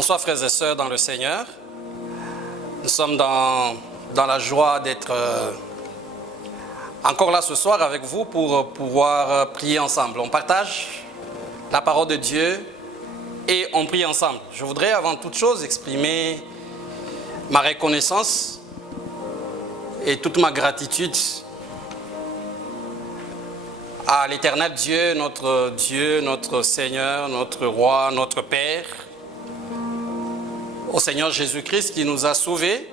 Bonsoir frères et sœurs dans le Seigneur. Nous sommes dans la joie d'être encore là ce soir avec vous pour pouvoir prier ensemble. On partage la parole de Dieu et on prie ensemble. Je voudrais avant toute chose exprimer ma reconnaissance et toute ma gratitude à l'Éternel Dieu, notre Seigneur, notre Roi, notre Père, au Seigneur Jésus-Christ qui nous a sauvés,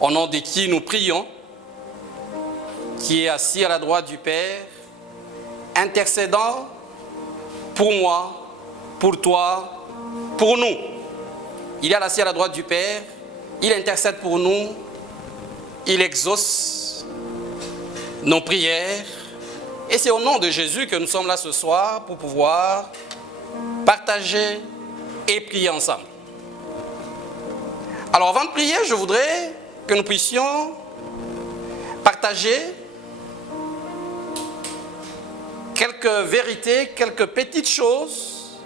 au nom de qui nous prions, qui est assis à la droite du Père, intercédant pour moi, pour toi, pour nous. Il est assis à la droite du Père, il intercède pour nous, il exauce nos prières. Et c'est au nom de Jésus que nous sommes là ce soir pour pouvoir partager et prier ensemble. Alors avant de prier, je voudrais que nous puissions partager quelques vérités, quelques petites choses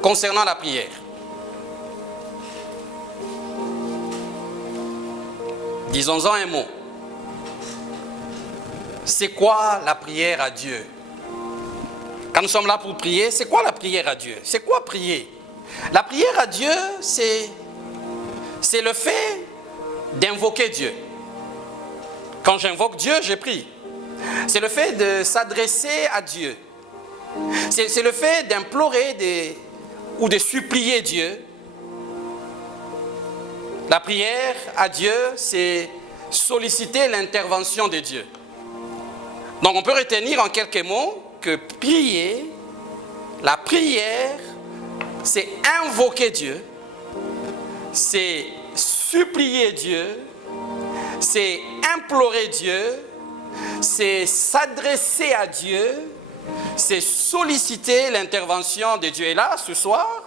concernant la prière. Disons-en un mot. C'est quoi la prière à Dieu? Quand nous sommes là pour prier, c'est quoi la prière à Dieu? C'est quoi prier? La prière à Dieu, c'est le fait d'invoquer Dieu. Quand j'invoque Dieu, je prie. C'est le fait de s'adresser à Dieu. C'est le fait d'implorer ou de supplier Dieu. La prière à Dieu, c'est solliciter l'intervention de Dieu. Donc on peut retenir en quelques mots que prier, la prière, c'est invoquer Dieu, c'est supplier Dieu, c'est implorer Dieu, c'est s'adresser à Dieu, c'est solliciter l'intervention de Dieu. Et là, ce soir,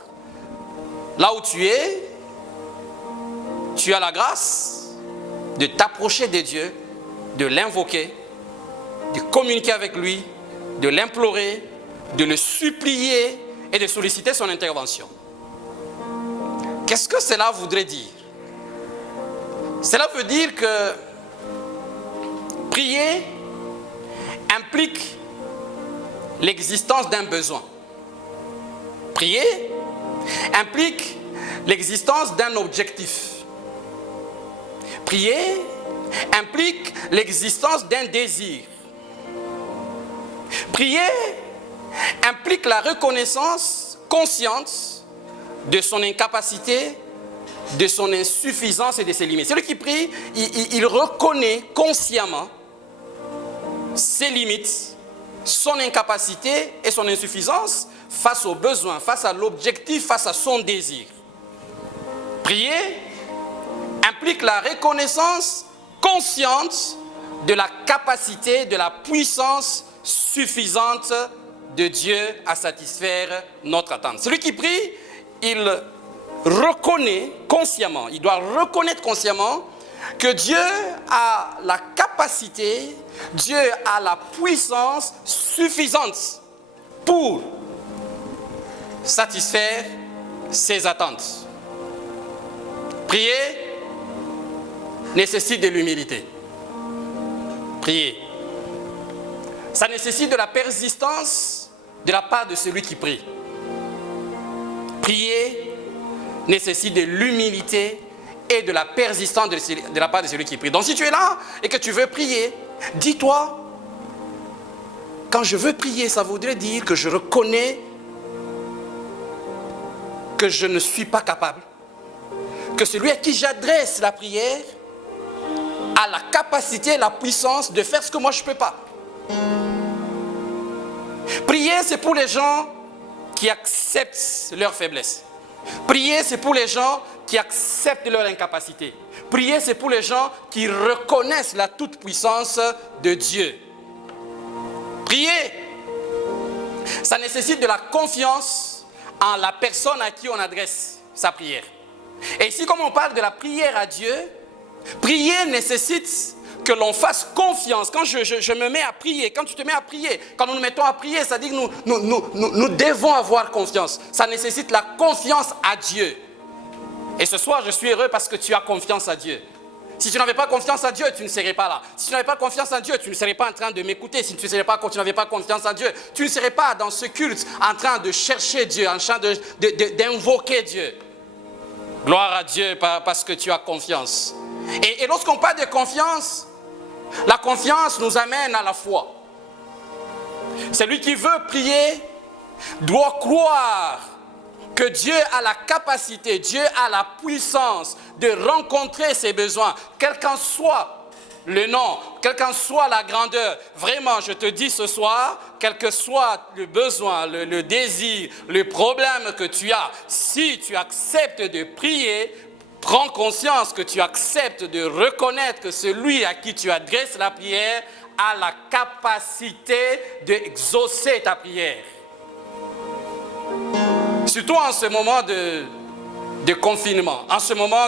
là où tu es, tu as la grâce de t'approcher de Dieu, de l'invoquer, de communiquer avec lui, de l'implorer, de le supplier et de solliciter son intervention. Qu'est-ce que cela voudrait dire? Cela veut dire que prier implique l'existence d'un besoin. Prier implique l'existence d'un objectif. Prier implique l'existence d'un désir. Prier implique la reconnaissance consciente de son incapacité, de son insuffisance et de ses limites. Celui qui prie, il reconnaît consciemment ses limites, son incapacité et son insuffisance face aux besoins, face à l'objectif, face à son désir. Prier implique la reconnaissance consciente de la capacité, de la puissance suffisante de Dieu à satisfaire notre attente. Celui qui prie, il reconnaît consciemment, il doit reconnaître consciemment que Dieu a la capacité, Dieu a la puissance suffisante pour satisfaire ses attentes. Prier nécessite de l'humilité. Prier. Ça nécessite de la persistance de la part de celui qui prie. Prier nécessite de l'humilité et de la persistance de la part de celui qui prie. Donc si tu es là et que tu veux prier, dis-toi, quand je veux prier, ça voudrait dire que je reconnais que je ne suis pas capable, que celui à qui j'adresse la prière a la capacité, la puissance de faire ce que moi je ne peux pas. Prier, c'est pour les gens qui acceptent leur faiblesse. Prier, c'est pour les gens qui acceptent leur incapacité. Prier, c'est pour les gens qui reconnaissent la toute-puissance de Dieu. Prier, ça nécessite de la confiance en la personne à qui on adresse sa prière. Et ici, comme on parle de la prière à Dieu, prier nécessite que l'on fasse confiance. Quand je me mets à prier, quand tu te mets à prier, quand nous nous mettons à prier, ça dit que nous devons avoir confiance. Ça nécessite la confiance à Dieu. Et ce soir, je suis heureux parce que tu as confiance à Dieu. Si tu n'avais pas confiance en Dieu, tu ne serais pas là. Si tu n'avais pas confiance en Dieu, tu ne serais pas en train de m'écouter. Si tu n'avais pas confiance en Dieu, tu ne serais pas dans ce culte en train de chercher Dieu, en train d'invoquer Dieu. Gloire à Dieu parce que tu as confiance. Et lorsqu'on parle de confiance, la confiance nous amène à la foi. Celui qui veut prier doit croire que Dieu a la capacité, Dieu a la puissance de rencontrer ses besoins, quel qu'en soit le nom, quelle qu'en soit la grandeur. Vraiment, je te dis ce soir, quel que soit le besoin, le désir, le problème que tu as, si tu acceptes de prier, prends conscience que tu acceptes de reconnaître que celui à qui tu adresses la prière a la capacité d'exaucer ta prière. Surtout en ce moment de confinement, en ce moment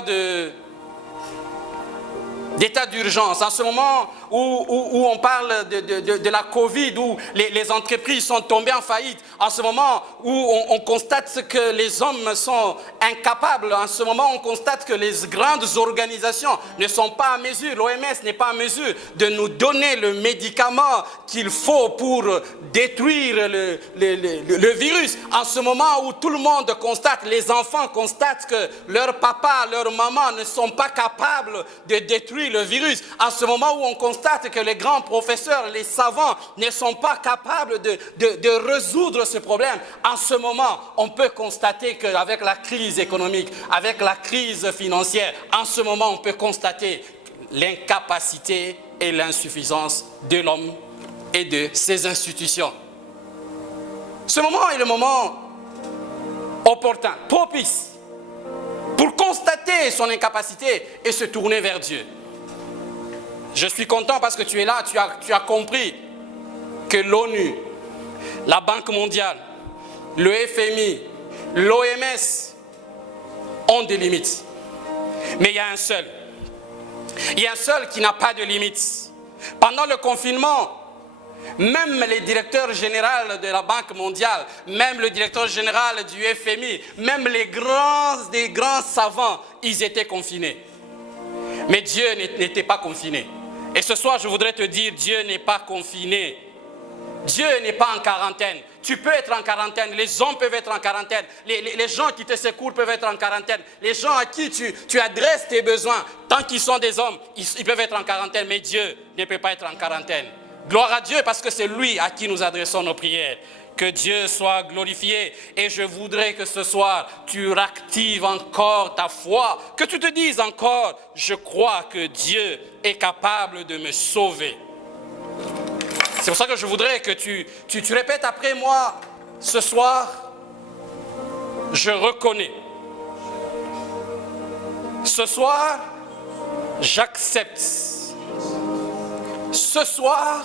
d'état d'urgence, en ce moment où on parle de la Covid, où les entreprises sont tombées en faillite, en ce moment où on constate que les hommes sont incapables, en ce moment on constate que les grandes organisations ne sont pas en mesure, l'OMS n'est pas en mesure de nous donner le médicament qu'il faut pour détruire le virus. En ce moment où tout le monde constate, les enfants constatent que leur papa, leur maman ne sont pas capables de détruire le virus. En ce moment où on constate que les grands professeurs, les savants ne sont pas capables de résoudre ce problème. En ce moment, on peut constater qu'avec la crise économique, avec la crise financière, en ce moment, on peut constater l'incapacité et l'insuffisance de l'homme et de ses institutions. Ce moment est le moment opportun, propice, pour constater son incapacité et se tourner vers Dieu. Je suis content parce que tu es là, tu as compris que l'ONU, la Banque mondiale, le FMI, l'OMS ont des limites. Mais il y a un seul. Il y a un seul qui n'a pas de limites. Pendant le confinement, même les directeurs généraux de la Banque mondiale, même le directeur général du FMI, même des grands savants, ils étaient confinés. Mais Dieu n'était pas confiné. Et ce soir, je voudrais te dire, Dieu n'est pas confiné. Dieu n'est pas en quarantaine. Tu peux être en quarantaine, les hommes peuvent être en quarantaine, les gens qui te secourent peuvent être en quarantaine, les gens à qui tu adresses tes besoins, tant qu'ils sont des hommes, ils peuvent être en quarantaine, mais Dieu ne peut pas être en quarantaine. Gloire à Dieu parce que c'est lui à qui nous adressons nos prières. Que Dieu soit glorifié. Et je voudrais que ce soir, tu réactives encore ta foi. Que tu te dises encore, je crois que Dieu est capable de me sauver. C'est pour ça que je voudrais que tu répètes après moi ce soir, je reconnais. Ce soir, j'accepte. Ce soir,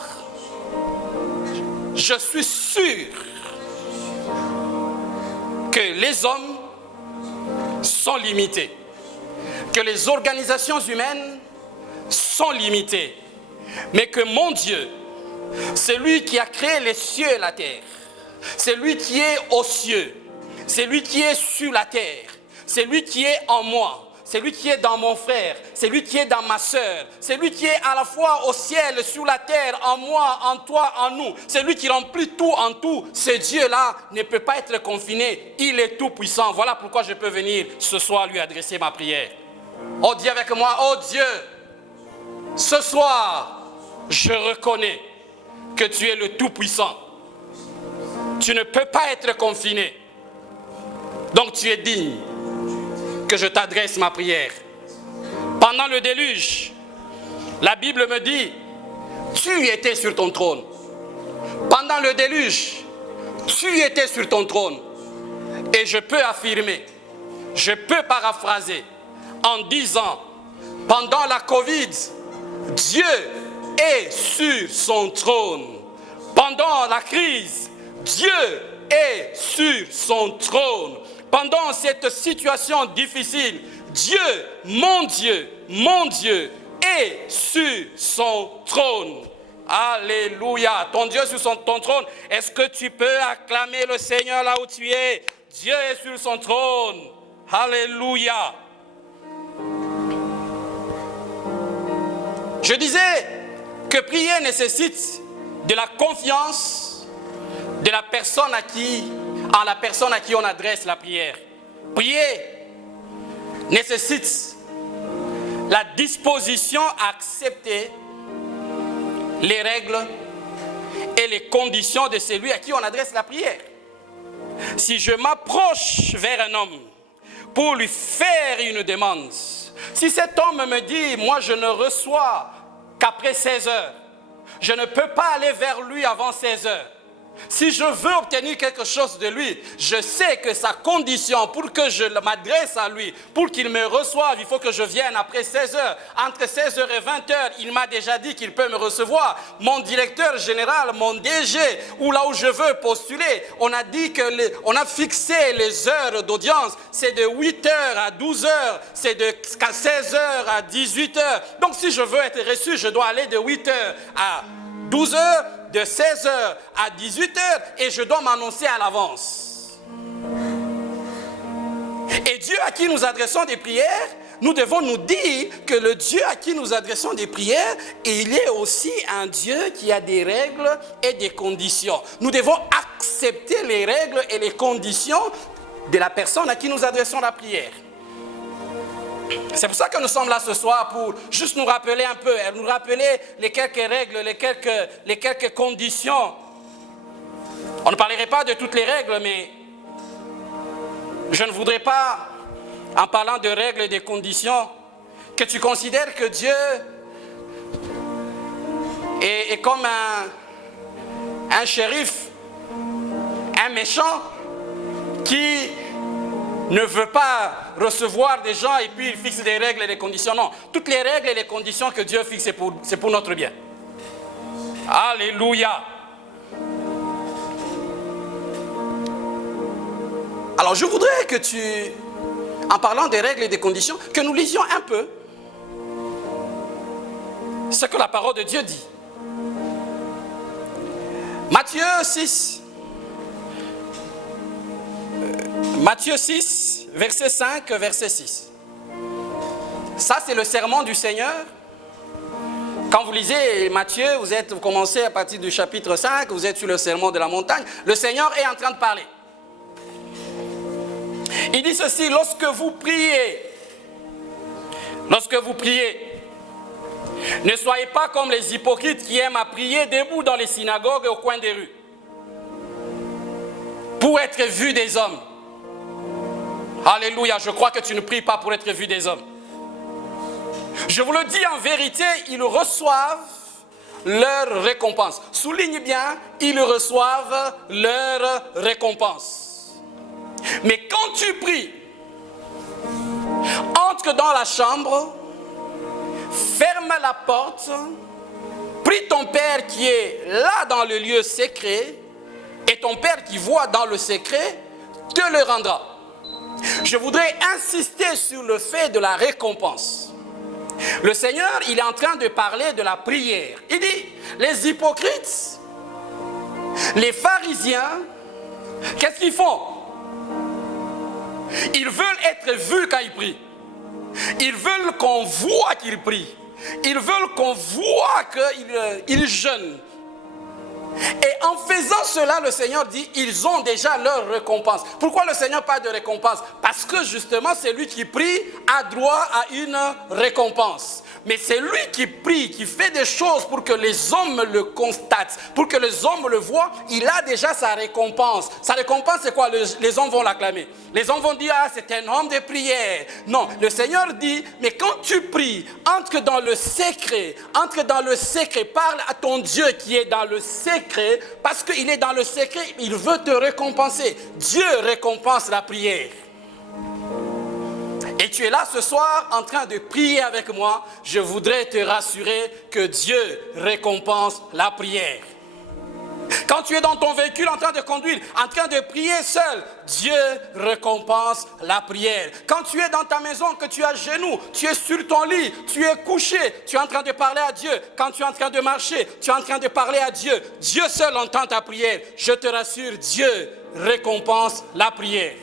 je suis sûr que les hommes sont limités, que les organisations humaines sont limitées, mais que mon Dieu, c'est lui qui a créé les cieux et la terre, c'est lui qui est aux cieux, c'est lui qui est sur la terre, c'est lui qui est en moi. C'est lui qui est dans mon frère, c'est lui qui est dans ma sœur, c'est lui qui est à la fois au ciel, sur la terre, en moi, en toi, en nous. C'est lui qui remplit tout en tout. Ce Dieu-là ne peut pas être confiné, il est tout puissant. Voilà pourquoi je peux venir ce soir lui adresser ma prière. Oh, dis avec moi, oh Dieu, ce soir, je reconnais que tu es le tout puissant. Tu ne peux pas être confiné, donc tu es digne que je t'adresse ma prière. Pendant le déluge, la Bible me dit, tu étais sur ton trône. Pendant le déluge, tu étais sur ton trône. Et je peux affirmer, je peux paraphraser en disant, pendant la Covid, Dieu est sur son trône. Pendant la crise, Dieu est sur son trône. Pendant cette situation difficile, Dieu, mon Dieu, est sur son trône. Alléluia. Ton Dieu sur ton trône. Est-ce que tu peux acclamer le Seigneur là où tu es? Dieu est sur son trône. Alléluia. Je disais que prier nécessite de la confiance de la personne en la personne à qui on adresse la prière. Prier nécessite la disposition à accepter les règles et les conditions de celui à qui on adresse la prière. Si je m'approche vers un homme pour lui faire une demande, si cet homme me dit, moi je ne reçois qu'après 16 heures, je ne peux pas aller vers lui avant 16 heures. Si je veux obtenir quelque chose de lui, je sais que sa condition pour que je m'adresse à lui, pour qu'il me reçoive, il faut que je vienne après 16 heures. Entre 16 heures et 20 heures, il m'a déjà dit qu'il peut me recevoir. Mon directeur général, mon DG, ou là où je veux postuler, on a dit on a fixé les heures d'audience. C'est de 8 heures à 12 heures, c'est de 16 heures à 18 heures. Donc si je veux être reçu, je dois aller de 8 heures à 12 heures, de 16 heures à 18 heures, et je dois m'annoncer à l'avance. Et Dieu à qui nous adressons des prières, nous devons nous dire que le Dieu à qui nous adressons des prières, il est aussi un Dieu qui a des règles et des conditions. Nous devons accepter les règles et les conditions de la personne à qui nous adressons la prière. C'est pour ça que nous sommes là ce soir, pour juste nous rappeler un peu, nous rappeler les quelques règles, les quelques conditions. On ne parlerait pas de toutes les règles, mais je ne voudrais pas, en parlant de règles et de conditions, que tu considères que Dieu est comme un shérif, un méchant qui ne veut pas recevoir des gens et puis il fixe des règles et des conditions. Non, toutes les règles et les conditions que Dieu fixe, c'est pour notre bien. Alléluia. Alors je voudrais que en parlant des règles et des conditions, que nous lisions un peu ce que la parole de Dieu dit. Matthieu 6, verset 5, verset 6. Ça, c'est le sermon du Seigneur. Quand vous lisez Matthieu, vous commencez à partir du chapitre 5, vous êtes sur le sermon de la montagne. Le Seigneur est en train de parler. Il dit ceci, lorsque vous priez, ne soyez pas comme les hypocrites qui aiment à prier debout dans les synagogues et au coin des rues, pour être vus des hommes. Alléluia, je crois que tu ne pries pas pour être vu des hommes. Je vous le dis en vérité, ils reçoivent leur récompense. Souligne bien, ils reçoivent leur récompense. Mais quand tu pries, entre dans la chambre, ferme la porte, prie ton Père qui est là dans le lieu secret, et ton Père qui voit dans le secret te le rendra. Je voudrais insister sur le fait de la récompense. Le Seigneur, il est en train de parler de la prière. Il dit, les hypocrites, les pharisiens, qu'est-ce qu'ils font? Ils veulent être vus quand ils prient. Ils veulent qu'on voit qu'ils prient. Ils veulent qu'on voit qu'ils jeûnent. Et en faisant cela, le Seigneur dit, ils ont déjà leur récompense. Pourquoi le Seigneur parle de récompense? Parce que justement, celui qui prie a droit à une récompense. Mais c'est lui qui prie, qui fait des choses pour que les hommes le constatent, pour que les hommes le voient, il a déjà sa récompense. Sa récompense, c'est quoi? Les hommes vont l'acclamer. Les hommes vont dire, ah, c'est un homme de prière. Non, le Seigneur dit, mais quand tu pries, entre dans le secret, parle à ton Dieu qui est dans le secret, parce qu'il est dans le secret, il veut te récompenser. Dieu récompense la prière. Et tu es là ce soir en train de prier avec moi, je voudrais te rassurer que Dieu récompense la prière. Quand tu es dans ton véhicule en train de conduire, en train de prier seul, Dieu récompense la prière. Quand tu es dans ta maison, que tu es à genoux, tu es sur ton lit, tu es couché, tu es en train de parler à Dieu. Quand tu es en train de marcher, tu es en train de parler à Dieu. Dieu seul entend ta prière. Je te rassure, Dieu récompense la prière.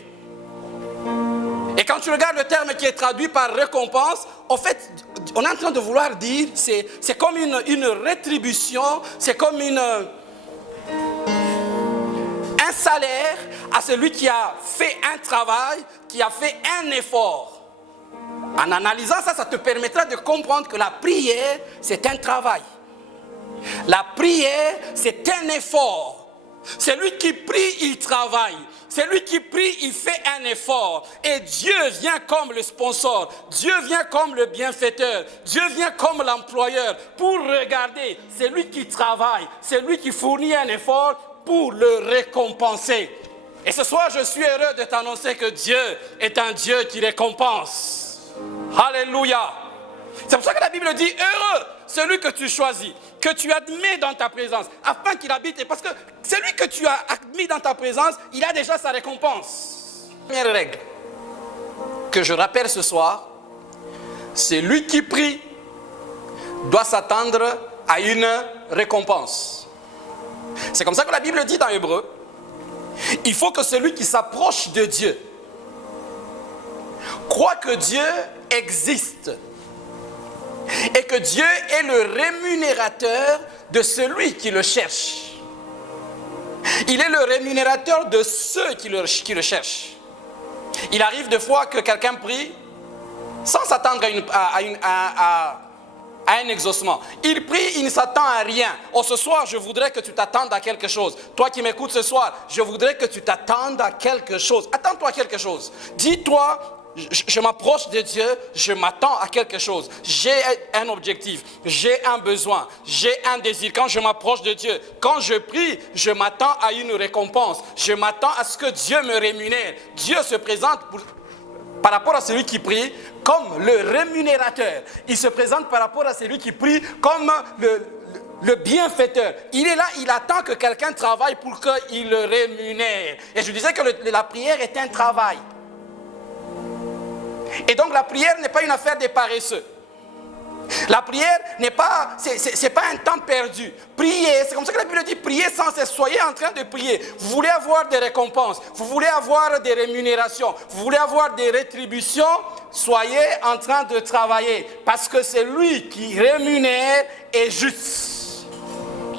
Et quand tu regardes le terme qui est traduit par récompense, en fait, on est en train de vouloir dire, c'est comme une rétribution, c'est comme un salaire à celui qui a fait un travail, qui a fait un effort. En analysant ça, ça te permettra de comprendre que la prière, c'est un travail. La prière, c'est un effort. Celui qui prie, il travaille. Celui qui prie, il fait un effort. Et Dieu vient comme le sponsor. Dieu vient comme le bienfaiteur. Dieu vient comme l'employeur pour regarder. C'est lui qui travaille. C'est lui qui fournit un effort pour le récompenser. Et ce soir, je suis heureux de t'annoncer que Dieu est un Dieu qui récompense. Alléluia. C'est pour ça que la Bible dit, heureux celui que tu choisis, que tu admets dans ta présence, afin qu'il habite. Et parce que celui que tu as admis dans ta présence, il a déjà sa récompense. Première règle que je rappelle ce soir, c'est lui qui prie doit s'attendre à une récompense. C'est comme ça que la Bible dit dans Hébreu, il faut que celui qui s'approche de Dieu croit que Dieu existe et que Dieu est le rémunérateur de celui qui le cherche. Il est le rémunérateur de ceux qui le cherchent. Il arrive des fois que quelqu'un prie sans s'attendre à un exaucement. Il prie, il ne s'attend à rien. Oh, ce soir, je voudrais que tu t'attendes à quelque chose. Toi qui m'écoutes ce soir, je voudrais que tu t'attendes à quelque chose. Attends-toi à quelque chose. Dis-toi, je m'approche de Dieu, je m'attends à quelque chose. J'ai un objectif, j'ai un besoin, j'ai un désir. Quand je m'approche de Dieu, quand je prie, je m'attends à une récompense. Je m'attends à ce que Dieu me rémunère. Dieu se présente par rapport à celui qui prie comme le rémunérateur. Il se présente par rapport à celui qui prie comme le bienfaiteur. Il est là, il attend que quelqu'un travaille pour qu'il le rémunère. Et je disais que la prière est un travail. Et donc la prière n'est pas une affaire des paresseux. La prière n'est pas, c'est pas un temps perdu. Priez, c'est comme ça que la Bible dit, priez sans cesse. Soyez en train de prier. Vous voulez avoir des récompenses, vous voulez avoir des rémunérations, vous voulez avoir des rétributions, soyez en train de travailler. Parce que c'est lui qui rémunère et juste.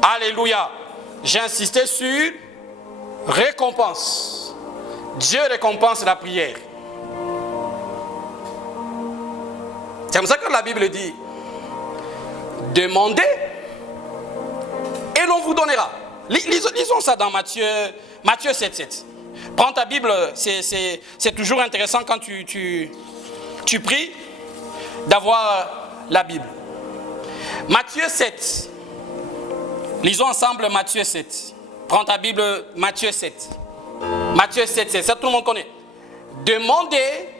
Alléluia. J'ai insisté sur récompense. Dieu récompense la prière. C'est comme ça que la Bible dit, demandez et l'on vous donnera. Lisons ça dans Matthieu 7,7. Prends ta Bible, c'est toujours intéressant quand tu pries d'avoir la Bible. Matthieu 7. Lisons ensemble Matthieu 7. Prends ta Bible, Matthieu 7. Matthieu 7, ça tout le monde connaît. Demandez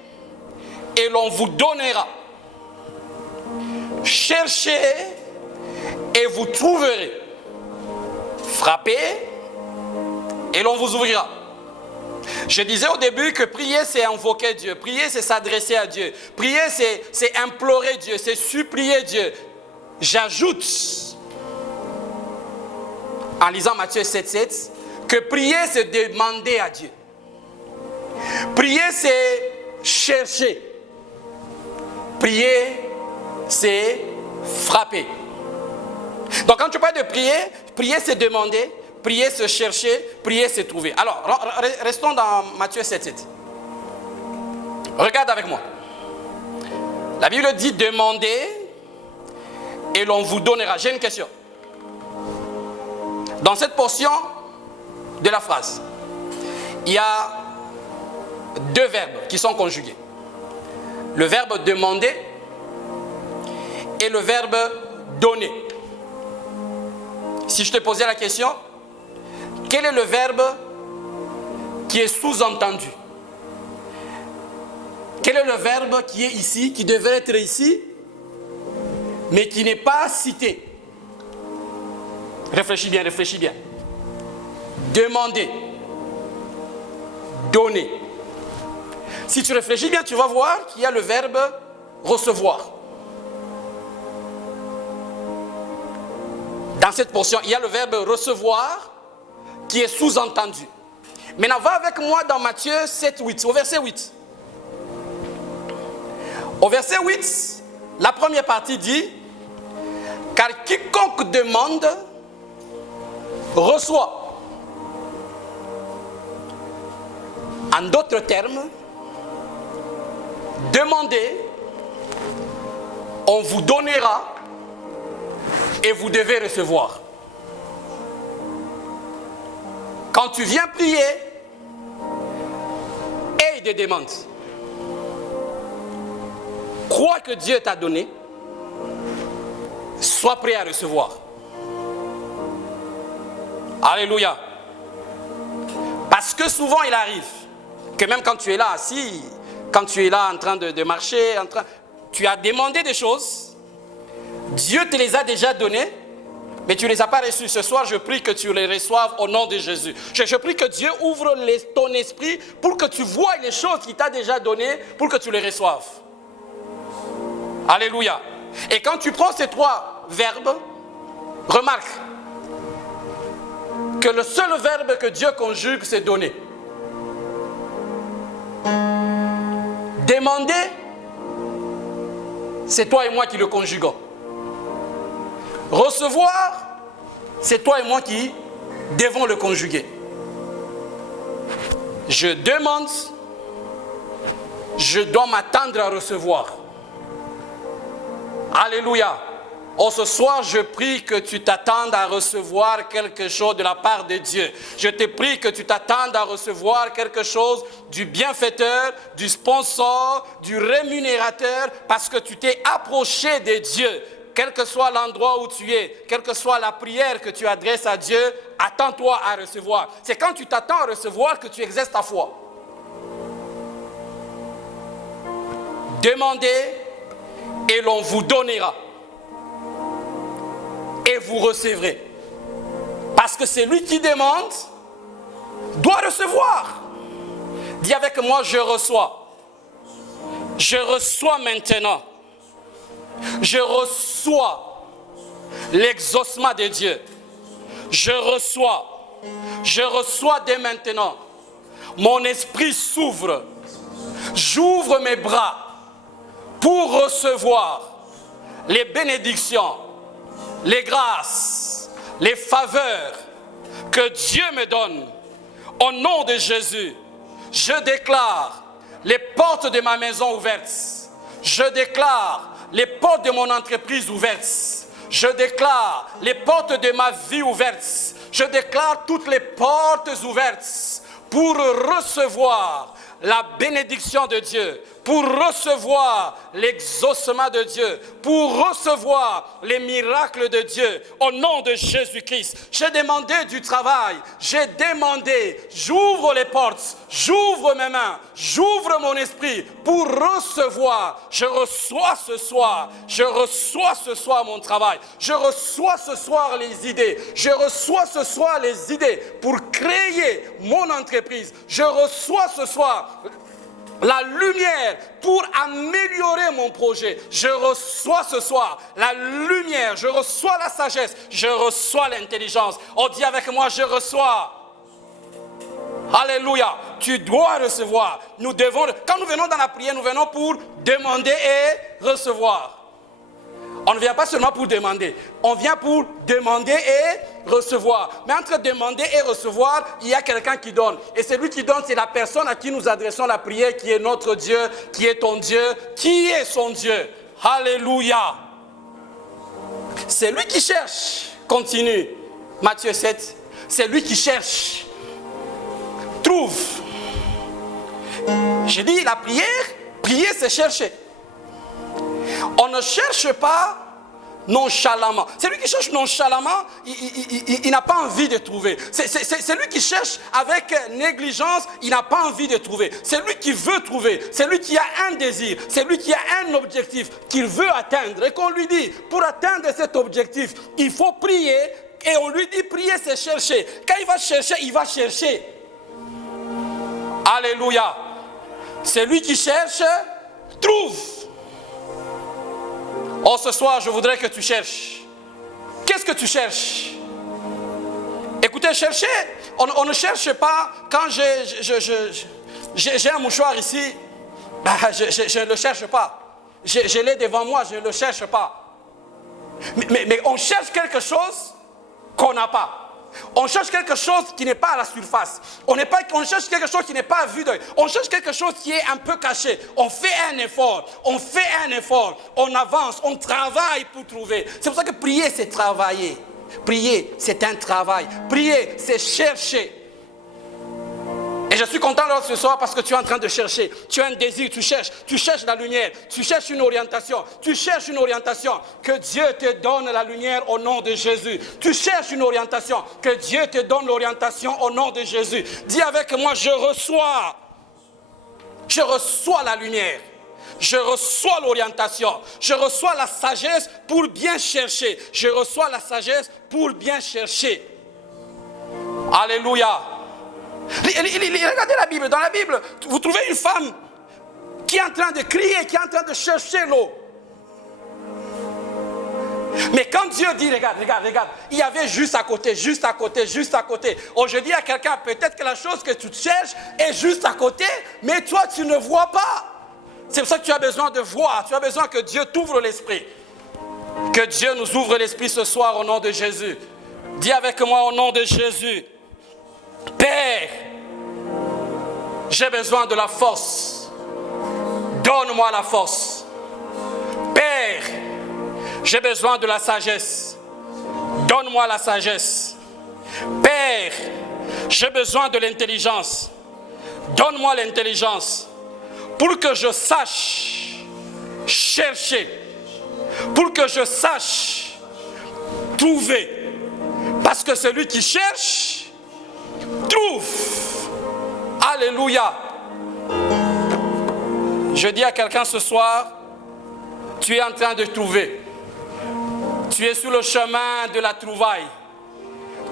et l'on vous donnera. Cherchez et vous trouverez. Frappez et l'on vous ouvrira. Je disais au début que prier, c'est invoquer Dieu. Prier, c'est s'adresser à Dieu. Prier, c'est implorer Dieu, c'est supplier Dieu. J'ajoute, en lisant Matthieu 7,7, que prier, c'est demander à Dieu. Prier, c'est chercher. Prier, c'est frapper. Donc quand tu parles de prier, prier c'est demander, prier c'est chercher, prier c'est trouver. Alors, restons dans Matthieu 7,7. Regarde avec moi. La Bible dit demandez et l'on vous donnera. J'ai une question. Dans cette portion de la phrase, il y a deux verbes qui sont conjugués. Le verbe demander et le verbe donner. Si je te posais la question, quel est le verbe qui est sous-entendu? Quel est le verbe qui est ici, qui devrait être ici, mais qui n'est pas cité? Réfléchis bien, réfléchis bien. demander, donner. Si tu réfléchis bien, tu vas voir qu'il y a le verbe recevoir. Dans cette portion, il y a le verbe recevoir qui est sous-entendu. Maintenant, va avec moi dans Matthieu 7, 8, au verset 8. Au verset 8, la première partie dit « Car quiconque demande, reçoit. » En d'autres termes, demandez, on vous donnera et vous devez recevoir. Quand tu viens prier, aie des demandes. Crois que Dieu t'a donné, sois prêt à recevoir. Alléluia. Parce que souvent il arrive que même quand tu es là assis, quand tu es là en train de marcher, tu as demandé des choses, Dieu te les a déjà données, mais tu ne les as pas reçues. Ce soir, je prie que tu les reçoives au nom de Jésus. Je prie que Dieu ouvre ton esprit pour que tu vois les choses qu'il t'a déjà données, pour que tu les reçoives. Alléluia. Et quand tu prends ces trois verbes, remarque que le seul verbe que Dieu conjugue, c'est donner. Demander, c'est toi et moi qui le conjuguons. Recevoir, c'est toi et moi qui devons le conjuguer. Je demande, je dois m'attendre à recevoir. Alléluia. Oh, ce soir, je prie que tu t'attendes à recevoir quelque chose de la part de Dieu. Je te prie que tu t'attendes à recevoir quelque chose du bienfaiteur, du sponsor, du rémunérateur, parce que tu t'es approché de Dieu. Quel que soit l'endroit où tu es, quelle que soit la prière que tu adresses à Dieu, attends-toi à recevoir. C'est quand tu t'attends à recevoir que tu exerces ta foi. Demandez et l'on vous donnera. Et vous recevrez. Parce que celui qui demande doit recevoir. Dis avec moi, je reçois. Je reçois maintenant. Je reçois l'exaucement de Dieu. Je reçois dès maintenant. Mon esprit s'ouvre. J'ouvre mes bras pour recevoir les bénédictions, les grâces, les faveurs que Dieu me donne. Au nom de Jésus, je déclare les portes de ma maison ouvertes. Je déclare les portes de mon entreprise ouvertes. Je déclare les portes de ma vie ouvertes. Je déclare toutes les portes ouvertes pour recevoir la bénédiction de Dieu, pour recevoir l'exaucement de Dieu, pour recevoir les miracles de Dieu, au nom de Jésus-Christ. J'ai demandé du travail, j'ai demandé, j'ouvre les portes, j'ouvre mes mains, j'ouvre mon esprit pour recevoir. Je reçois ce soir mon travail, je reçois ce soir les idées, je reçois ce soir les idées pour créer mon entreprise, je reçois ce soir la lumière pour améliorer mon projet. Je reçois ce soir la lumière, je reçois la sagesse, je reçois l'intelligence. On dit avec moi, je reçois. Alléluia. Tu dois recevoir. Nous devons, quand nous venons dans la prière, nous venons pour demander et recevoir. On ne vient pas seulement pour demander, on vient pour demander et recevoir. Mais entre demander et recevoir, il y a quelqu'un qui donne. Et celui qui donne, c'est la personne à qui nous adressons la prière, qui est notre Dieu, qui est ton Dieu, qui est son Dieu. Alléluia. C'est lui qui cherche. Continue. Matthieu 7. C'est lui qui cherche. Trouve. J'ai dit la prière, prier c'est chercher. On ne cherche pas nonchalamment. Celui qui cherche nonchalamment, il n'a pas envie de trouver. C'est lui qui cherche avec négligence, il n'a pas envie de trouver. C'est lui qui veut trouver. C'est lui qui a un désir. C'est lui qui a un objectif qu'il veut atteindre. Et qu'on lui dit, pour atteindre cet objectif, il faut prier, Et on lui dit prier, c'est chercher. Quand il va chercher, il va chercher. Alléluia. Celui qui cherche, trouve. Oh, ce soir, je voudrais que tu cherches. Qu'est-ce que tu cherches? Écoutez, chercher, on ne cherche pas. Quand j'ai un mouchoir ici, je ne le cherche pas. Je l'ai devant moi, je ne le cherche pas. Mais on cherche quelque chose qu'on n'a pas. On cherche quelque chose qui n'est pas à la surface. On cherche quelque chose qui n'est pas vu d'œil. On cherche quelque chose qui est un peu caché. On fait un effort. On avance. On travaille pour trouver. C'est pour ça que prier, c'est travailler. Prier, c'est un travail. Prier, c'est chercher. Et je suis content là ce soir parce que tu es en train de chercher. Tu as un désir, tu cherches la lumière, tu cherches une orientation. Que Dieu te donne la lumière au nom de Jésus. Tu cherches une orientation, que Dieu te donne l'orientation au nom de Jésus. Dis avec moi, je reçois la lumière. Je reçois l'orientation. Je reçois la sagesse pour bien chercher. Je reçois la sagesse pour bien chercher. Alléluia. Regardez la Bible. Dans la Bible, vous trouvez une femme qui est en train de crier, qui est en train de chercher l'eau. Mais quand Dieu dit, regarde, il y avait juste à côté. Oh, je dis à quelqu'un, peut-être que la chose que tu cherches est juste à côté, mais toi, tu ne vois pas. C'est pour ça que tu as besoin de voir. Tu as besoin que Dieu t'ouvre l'esprit. Que Dieu nous ouvre l'esprit ce soir au nom de Jésus. Dis avec moi au nom de Jésus. Père, j'ai besoin de la force. Donne-moi la force. Père, j'ai besoin de la sagesse. Donne-moi la sagesse. Père, j'ai besoin de l'intelligence. Donne-moi l'intelligence pour que je sache chercher, pour que je sache trouver. Parce que celui qui cherche, trouve. Alléluia. Je dis à quelqu'un ce soir, tu es en train de trouver. Tu es sur le chemin de la trouvaille.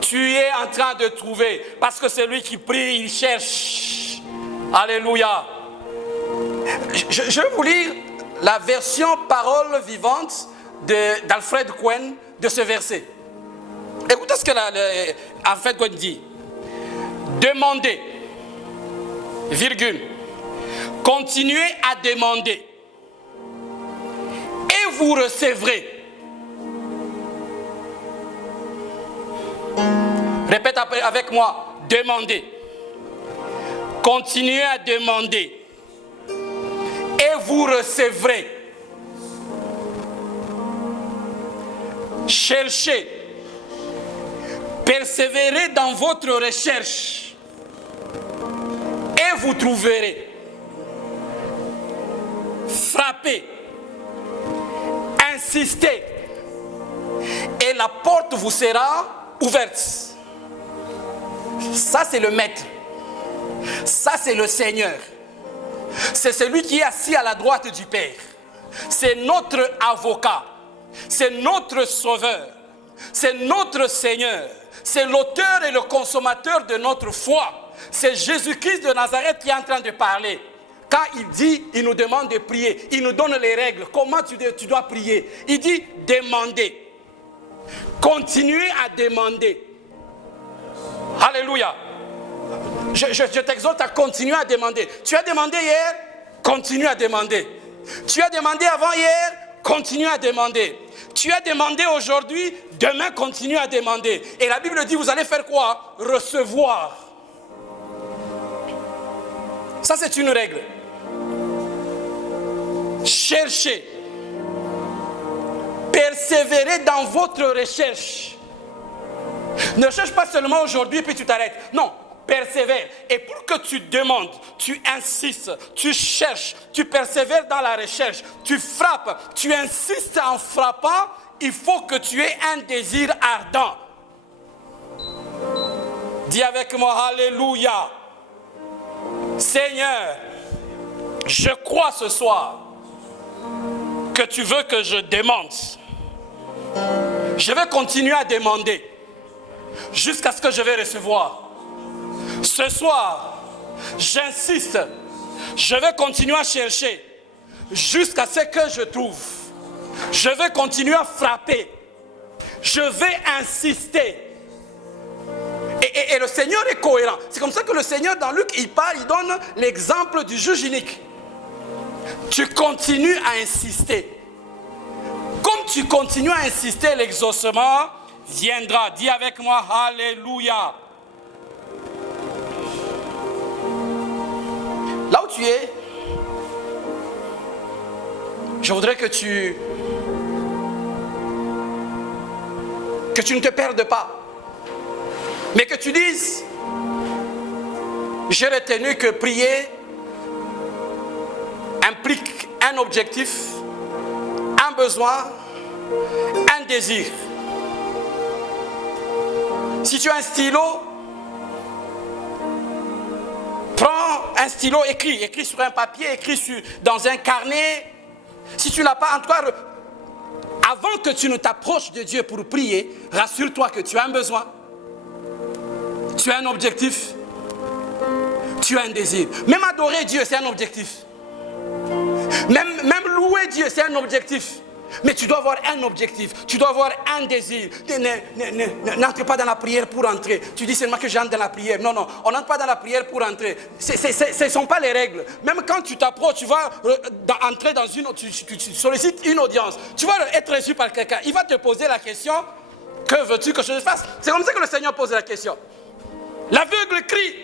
Tu es en train de trouver. Parce que celui qui prie, il cherche. Alléluia. Je vais vous lire la version parole vivante d'Alfred Cohen de ce verset. Écoutez ce que Alfred Cohen dit. Demandez, virgule, continuez à demander et vous recevrez. Répète avec moi, demandez, continuez à demander et vous recevrez. Cherchez, persévérez dans votre recherche et vous trouverez. Frappez, insistez et la porte vous sera ouverte. Ça c'est le maître. Ça c'est le Seigneur. C'est celui qui est assis à la droite du Père. C'est notre avocat. C'est notre sauveur. C'est notre Seigneur. C'est l'auteur et le consommateur de notre foi. C'est Jésus-Christ de Nazareth qui est en train de parler. Quand il dit, il nous demande de prier. Il nous donne les règles. Comment tu dois prier? Il dit, demandez. Continuez à demander. Alléluia. Je t'exhorte à continuer à demander. Tu as demandé hier, continue à demander. Tu as demandé avant-hier, continue à demander. Tu as demandé aujourd'hui, demain continue à demander. Et la Bible dit, vous allez faire quoi? Recevoir. Ça c'est une règle. Cherchez. Persévérez dans votre recherche. Ne cherche pas seulement aujourd'hui puis tu t'arrêtes. Non, persévère. Et pour que tu demandes, tu insistes, tu cherches, tu persévères dans la recherche, tu frappes, tu insistes en frappant, il faut que tu aies un désir ardent. Dis avec moi, alléluia. Seigneur, je crois ce soir que tu veux que je demande. Je vais continuer à demander. jusqu'à ce que je vais recevoir. Ce soir, j'insiste, je vais continuer à chercher jusqu'à ce que je trouve. Je vais continuer à frapper. Je vais insister. Et le Seigneur est cohérent. C'est comme ça que le Seigneur, dans Luc, il parle, il donne l'exemple du juge unique. Tu continues à insister. Comme tu continues à insister, l'exaucement viendra. Dis avec moi, Alléluia. Là où tu es, je voudrais que tu ne te perdes pas. Mais que tu dises, j'ai retenu que prier implique un objectif, un besoin, un désir. Si tu as un stylo, prends un stylo, écris sur un papier, dans un carnet. Si tu n'as pas, en tout cas, avant que tu ne t'approches de Dieu pour prier, rassure-toi que tu as un besoin. Tu as un objectif, tu as un désir. Même adorer Dieu, c'est un objectif. Même louer Dieu, c'est un objectif. Mais tu dois avoir un objectif, tu dois avoir un désir. N'entre pas dans la prière pour entrer. Tu dis seulement que j'entre dans la prière. Non, on n'entre pas dans la prière pour entrer. Ce ne sont pas les règles. Même quand tu t'approches, tu vas entrer dans tu sollicites une audience. Tu vas être reçu par quelqu'un. Il va te poser la question, que veux-tu que je fasse? C'est comme ça que le Seigneur pose la question. L'aveugle crie,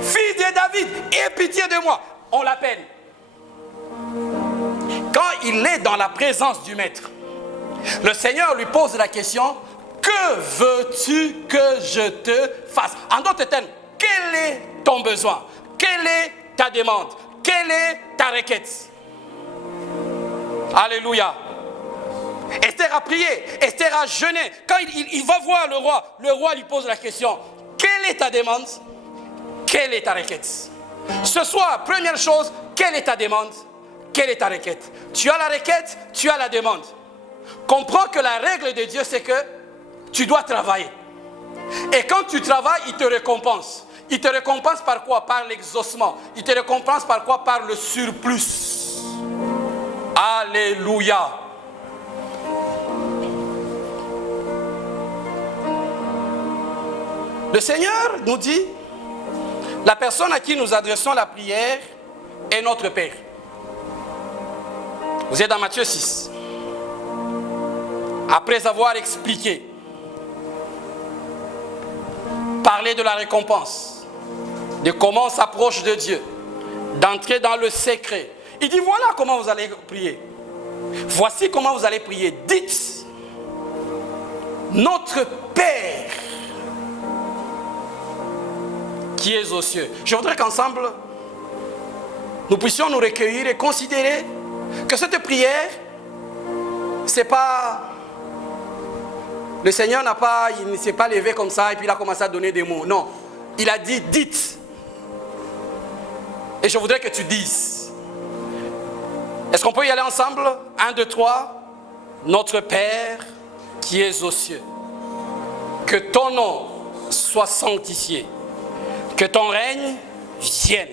fils de David, aie pitié de moi. On l'appelle. Quand il est dans la présence du Maître, le Seigneur lui pose la question, que veux-tu que je te fasse? En d'autres termes, quel est ton besoin? Quelle est ta demande? Quelle est ta requête? Alléluia. Esther a prié, Esther a jeûné. Quand il va voir le roi lui pose la question, quelle est ta demande? Quelle est ta requête? Ce soir, première chose, quelle est ta demande? Quelle est ta requête? Tu as la requête, tu as la demande. Comprends que la règle de Dieu, c'est que tu dois travailler. Et quand tu travailles, il te récompense. Il te récompense par quoi? Par l'exaucement. Il te récompense par quoi? Par le surplus. Alléluia. Le Seigneur nous dit, la personne à qui nous adressons la prière est notre Père. Vous êtes dans Matthieu 6. Après avoir expliqué, parlé de la récompense, de comment on s'approche de Dieu, d'entrer dans le secret, il dit voilà comment vous allez prier. Voici comment vous allez prier. Dites, notre Père qui est aux cieux. Je voudrais qu'ensemble, nous puissions nous recueillir et considérer que cette prière, c'est pas... Le Seigneur il ne s'est pas levé comme ça et puis il a commencé à donner des mots. Non, il a dit, dites. Et je voudrais que tu dises. Est-ce qu'on peut y aller ensemble? 1, 2, 3. Notre Père qui es aux cieux, que ton nom soit sanctifié, que ton règne vienne,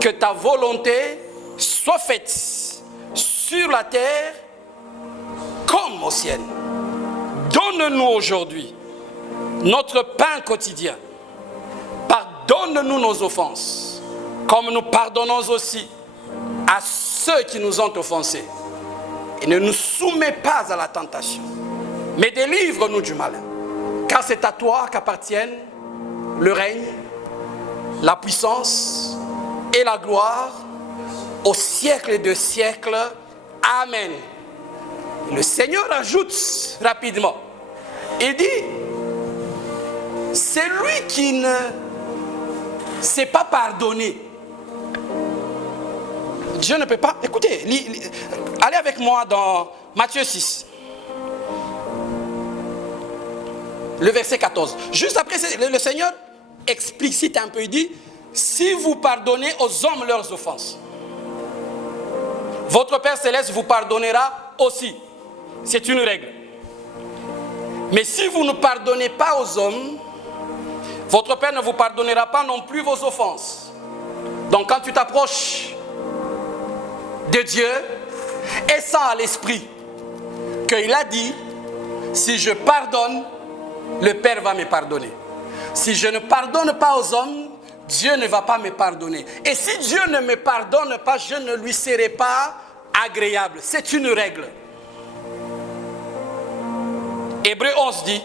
que ta volonté soit faite sur la terre comme au ciel. Donne-nous aujourd'hui notre pain quotidien. Pardonne-nous nos offenses, comme nous pardonnons aussi à ceux qui nous ont offensés. Et ne nous soumets pas à la tentation, mais délivre-nous du mal. Car c'est à toi qu'appartiennent le règne, la puissance et la gloire au siècle de siècles. Amen. Le Seigneur ajoute rapidement. Il dit, c'est lui qui ne s'est pas pardonné. Dieu ne peut pas... Écoutez, allez avec moi dans Matthieu 6. Le verset 14. Juste après, le Seigneur explicite un peu. Il dit, si vous pardonnez aux hommes leurs offenses, votre Père Céleste vous pardonnera aussi. C'est une règle. Mais si vous ne pardonnez pas aux hommes, votre Père ne vous pardonnera pas non plus vos offenses. Donc quand tu t'approches de Dieu, et sens à l'esprit qu'il a dit, si je pardonne, le Père va me pardonner. Si je ne pardonne pas aux hommes, Dieu ne va pas me pardonner. Et si Dieu ne me pardonne pas, je ne lui serai pas agréable. C'est une règle. Hébreux 11 dit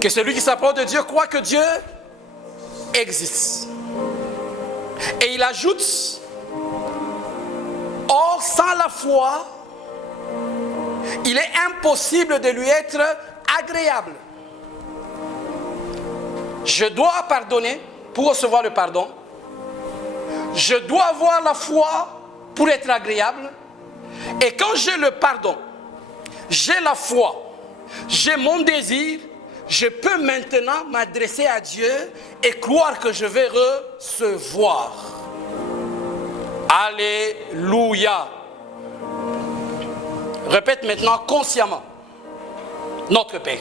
que celui qui s'approche de Dieu croit que Dieu existe. Et il ajoute, or sans la foi, il est impossible de lui être agréable. Je dois pardonner pour recevoir le pardon. Je dois avoir la foi pour être agréable. Et quand j'ai le pardon, j'ai la foi, j'ai mon désir, je peux maintenant m'adresser à Dieu et croire que je vais recevoir. Alléluia. Répète maintenant consciemment. Notre Père.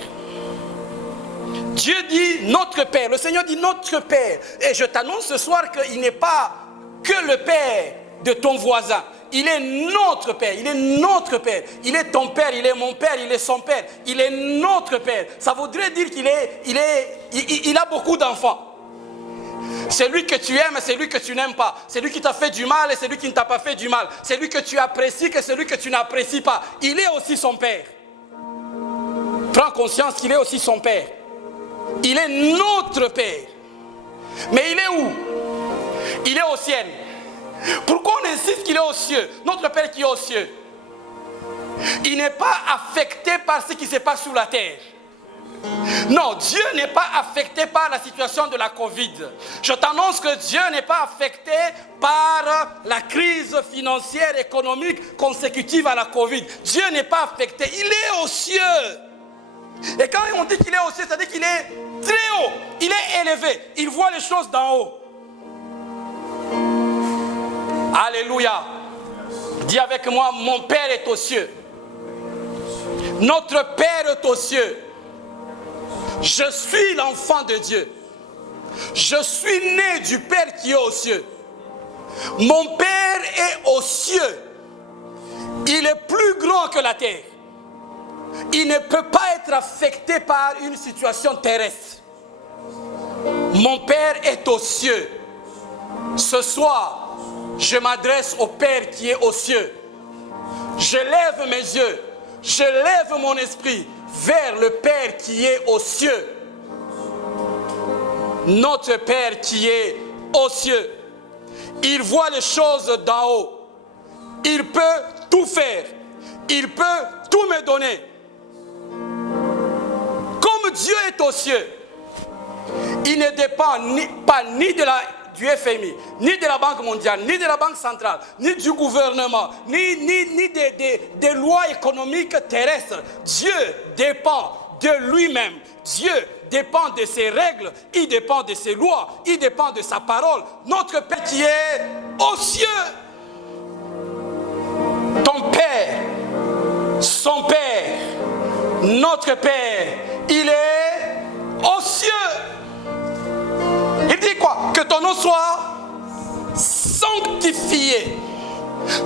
Dieu dit notre Père. Le Seigneur dit notre Père. Et je t'annonce ce soir qu'il n'est pas que le Père de ton voisin. Il est notre Père, il est notre Père. Il est ton Père, il est mon Père, il est son Père. Il est notre Père. Ça voudrait dire qu'il a beaucoup d'enfants. C'est lui que tu aimes et c'est lui que tu n'aimes pas. C'est lui qui t'a fait du mal et c'est lui qui ne t'a pas fait du mal. C'est lui que tu apprécies et c'est lui que tu n'apprécies pas. Il est aussi son Père. Prends conscience qu'il est aussi son Père. Il est notre Père. Mais il est où? Il est au ciel. Pourquoi on insiste qu'il est aux cieux? Notre Père qui est aux cieux. Il n'est pas affecté par ce qui se passe sur la terre. Non, Dieu n'est pas affecté par la situation de la Covid. Je t'annonce que Dieu n'est pas affecté par la crise financière, économique consécutive à la Covid. Dieu n'est pas affecté. Il est aux cieux. Et quand on dit qu'il est aux cieux, ça veut dire qu'il est très haut. Il est élevé. Il voit les choses d'en haut. Alléluia. Dis avec moi, mon Père est aux cieux. Notre Père est aux cieux. Je suis l'enfant de Dieu. Je suis né du Père qui est aux cieux. Mon Père est aux cieux. Il est plus grand que la terre. Il ne peut pas être affecté par une situation terrestre. Mon Père est aux cieux. Ce soir, je m'adresse au Père qui est aux cieux. Je lève mes yeux, je lève mon esprit vers le Père qui est aux cieux. Notre Père qui est aux cieux. Il voit les choses d'en haut. Il peut tout faire. Il peut tout me donner. Comme Dieu est aux cieux, il ne dépend pas ni du FMI, ni de la Banque mondiale, ni de la Banque centrale, ni du gouvernement, ni des lois économiques terrestres. Dieu dépend de lui-même. Dieu dépend de ses règles, il dépend de ses lois, il dépend de sa parole. Notre Père qui est aux cieux. Ton Père, son Père, notre Père, il est aux cieux. Il dit quoi? Que ton nom soit sanctifié.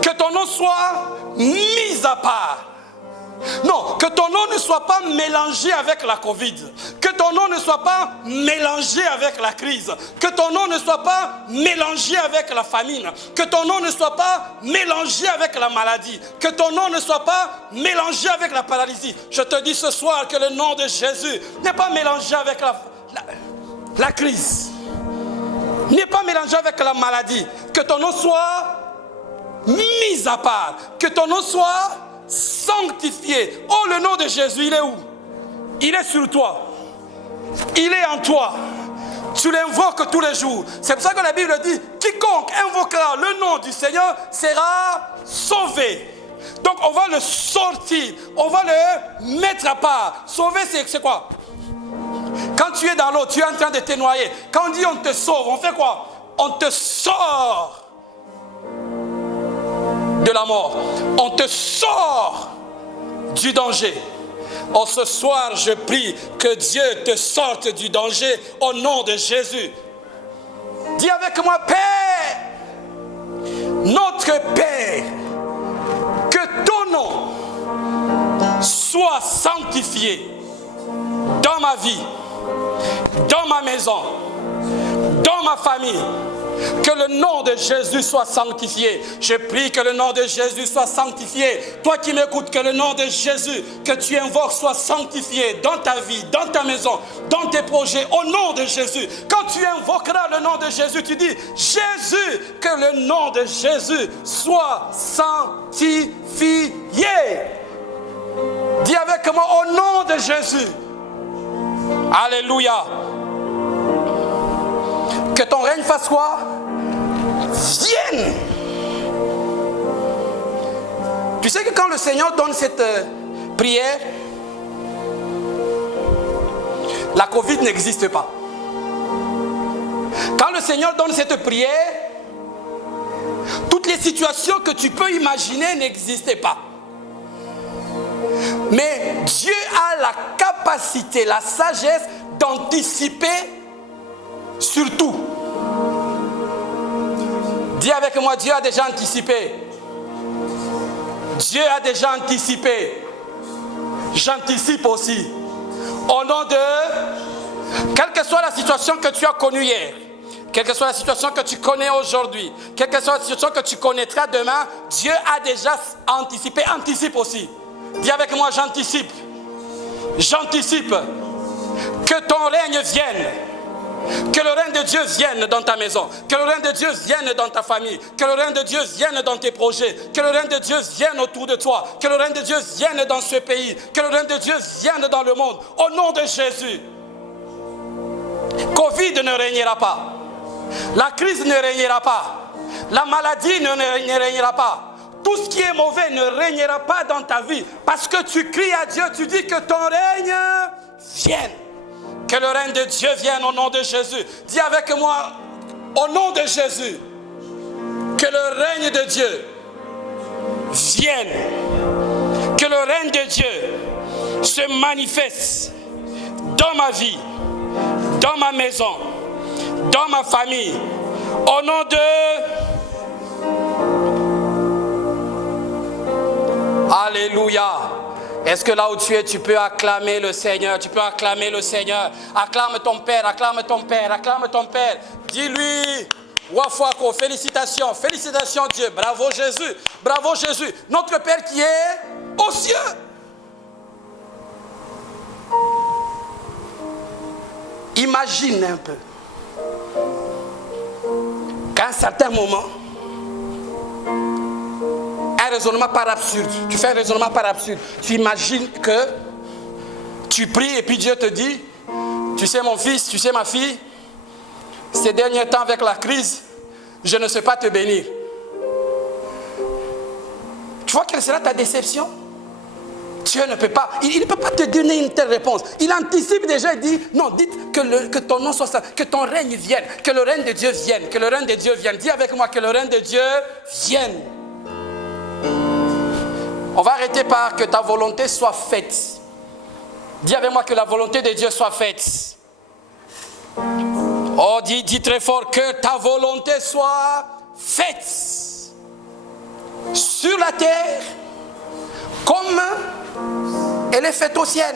Que ton nom soit mis à part. Non, que ton nom ne soit pas mélangé avec la Covid. Que ton nom ne soit pas mélangé avec la crise. Que ton nom ne soit pas mélangé avec la famine. Que ton nom ne soit pas mélangé avec la maladie. Que ton nom ne soit pas mélangé avec la paralysie. Je te dis ce soir que le nom de Jésus n'est pas mélangé avec la crise. N'est pas mélangé avec la maladie. Que ton nom soit mis à part. Que ton nom soit sanctifié. Oh, le nom de Jésus, il est où? Il est sur toi. Il est en toi. Tu l'invoques tous les jours. C'est pour ça que la Bible dit, quiconque invoquera le nom du Seigneur sera sauvé. Donc on va le sortir. On va le mettre à part. Sauver, c'est quoi? Quand tu es dans l'eau, tu es en train de te noyer. Quand on dit on te sauve, on fait quoi? On te sort de la mort. On te sort du danger. Oh, ce soir, je prie que Dieu te sorte du danger au nom de Jésus. Dis avec moi, Père, notre Père, que ton nom soit sanctifié dans ma vie, dans ma maison, dans ma famille. Que le nom de Jésus soit sanctifié. Je prie que le nom de Jésus soit sanctifié. Toi qui m'écoutes, que le nom de Jésus que tu invoques soit sanctifié dans ta vie, dans ta maison, dans tes projets, au nom de Jésus. Quand tu invoqueras le nom de Jésus, tu dis, Jésus, que le nom de Jésus soit sanctifié. Dis avec moi, au nom de Jésus. Alléluia. Que ton règne fasse quoi? Vienne. Tu sais que quand le Seigneur donne cette prière, la Covid n'existe pas. Quand le Seigneur donne cette prière, toutes les situations que tu peux imaginer n'existaient pas. Mais Dieu a la capacité, la sagesse d'anticiper sur tout. Dis avec moi, Dieu a déjà anticipé. Dieu a déjà anticipé. J'anticipe aussi. Au nom de... Quelle que soit la situation que tu as connue hier, quelle que soit la situation que tu connais aujourd'hui, quelle que soit la situation que tu connaîtras demain, Dieu a déjà anticipé. Anticipe aussi. Dis avec moi, j'anticipe. J'anticipe que ton règne vienne. Que le règne de Dieu vienne dans ta maison. Que le règne de Dieu vienne dans ta famille. Que le règne de Dieu vienne dans tes projets. Que le règne de Dieu vienne autour de toi. Que le règne de Dieu vienne dans ce pays. Que le règne de Dieu vienne dans le monde. Au nom de Jésus. Covid ne régnera pas. La crise ne régnera pas. La maladie ne régnera pas. Tout ce qui est mauvais ne régnera pas dans ta vie. Parce que tu cries à Dieu, tu dis que ton règne vienne. Que le règne de Dieu vienne au nom de Jésus. Dis avec moi, au nom de Jésus, que le règne de Dieu vienne. Que le règne de Dieu se manifeste dans ma vie, dans ma maison, dans ma famille. Au nom de... Alléluia. Est-ce que là où tu es, tu peux acclamer le Seigneur? Tu peux acclamer le Seigneur. Acclame ton Père, acclame ton Père, acclame ton Père. Dis-lui, Wafwako, félicitations, félicitations Dieu. Bravo Jésus, bravo Jésus. Notre Père qui est aux cieux. Imagine un peu qu'à un certain moment, un raisonnement par absurde. Tu fais un raisonnement par absurde. Tu imagines que tu pries et puis Dieu te dit, tu sais mon fils, tu sais ma fille, ces derniers temps avec la crise, je ne sais pas te bénir. Tu vois quelle sera ta déception? Dieu ne peut pas, il ne peut pas te donner une telle réponse. Il anticipe déjà et dit, non, dites que ton nom soit ça, que ton règne vienne, que le règne de Dieu vienne, que le règne de Dieu vienne. Dis avec moi que le règne de Dieu vienne. On va arrêter par que ta volonté soit faite. Dis avec moi que la volonté de Dieu soit faite. Oh, dis très fort que ta volonté soit faite. Sur la terre, comme elle est faite au ciel.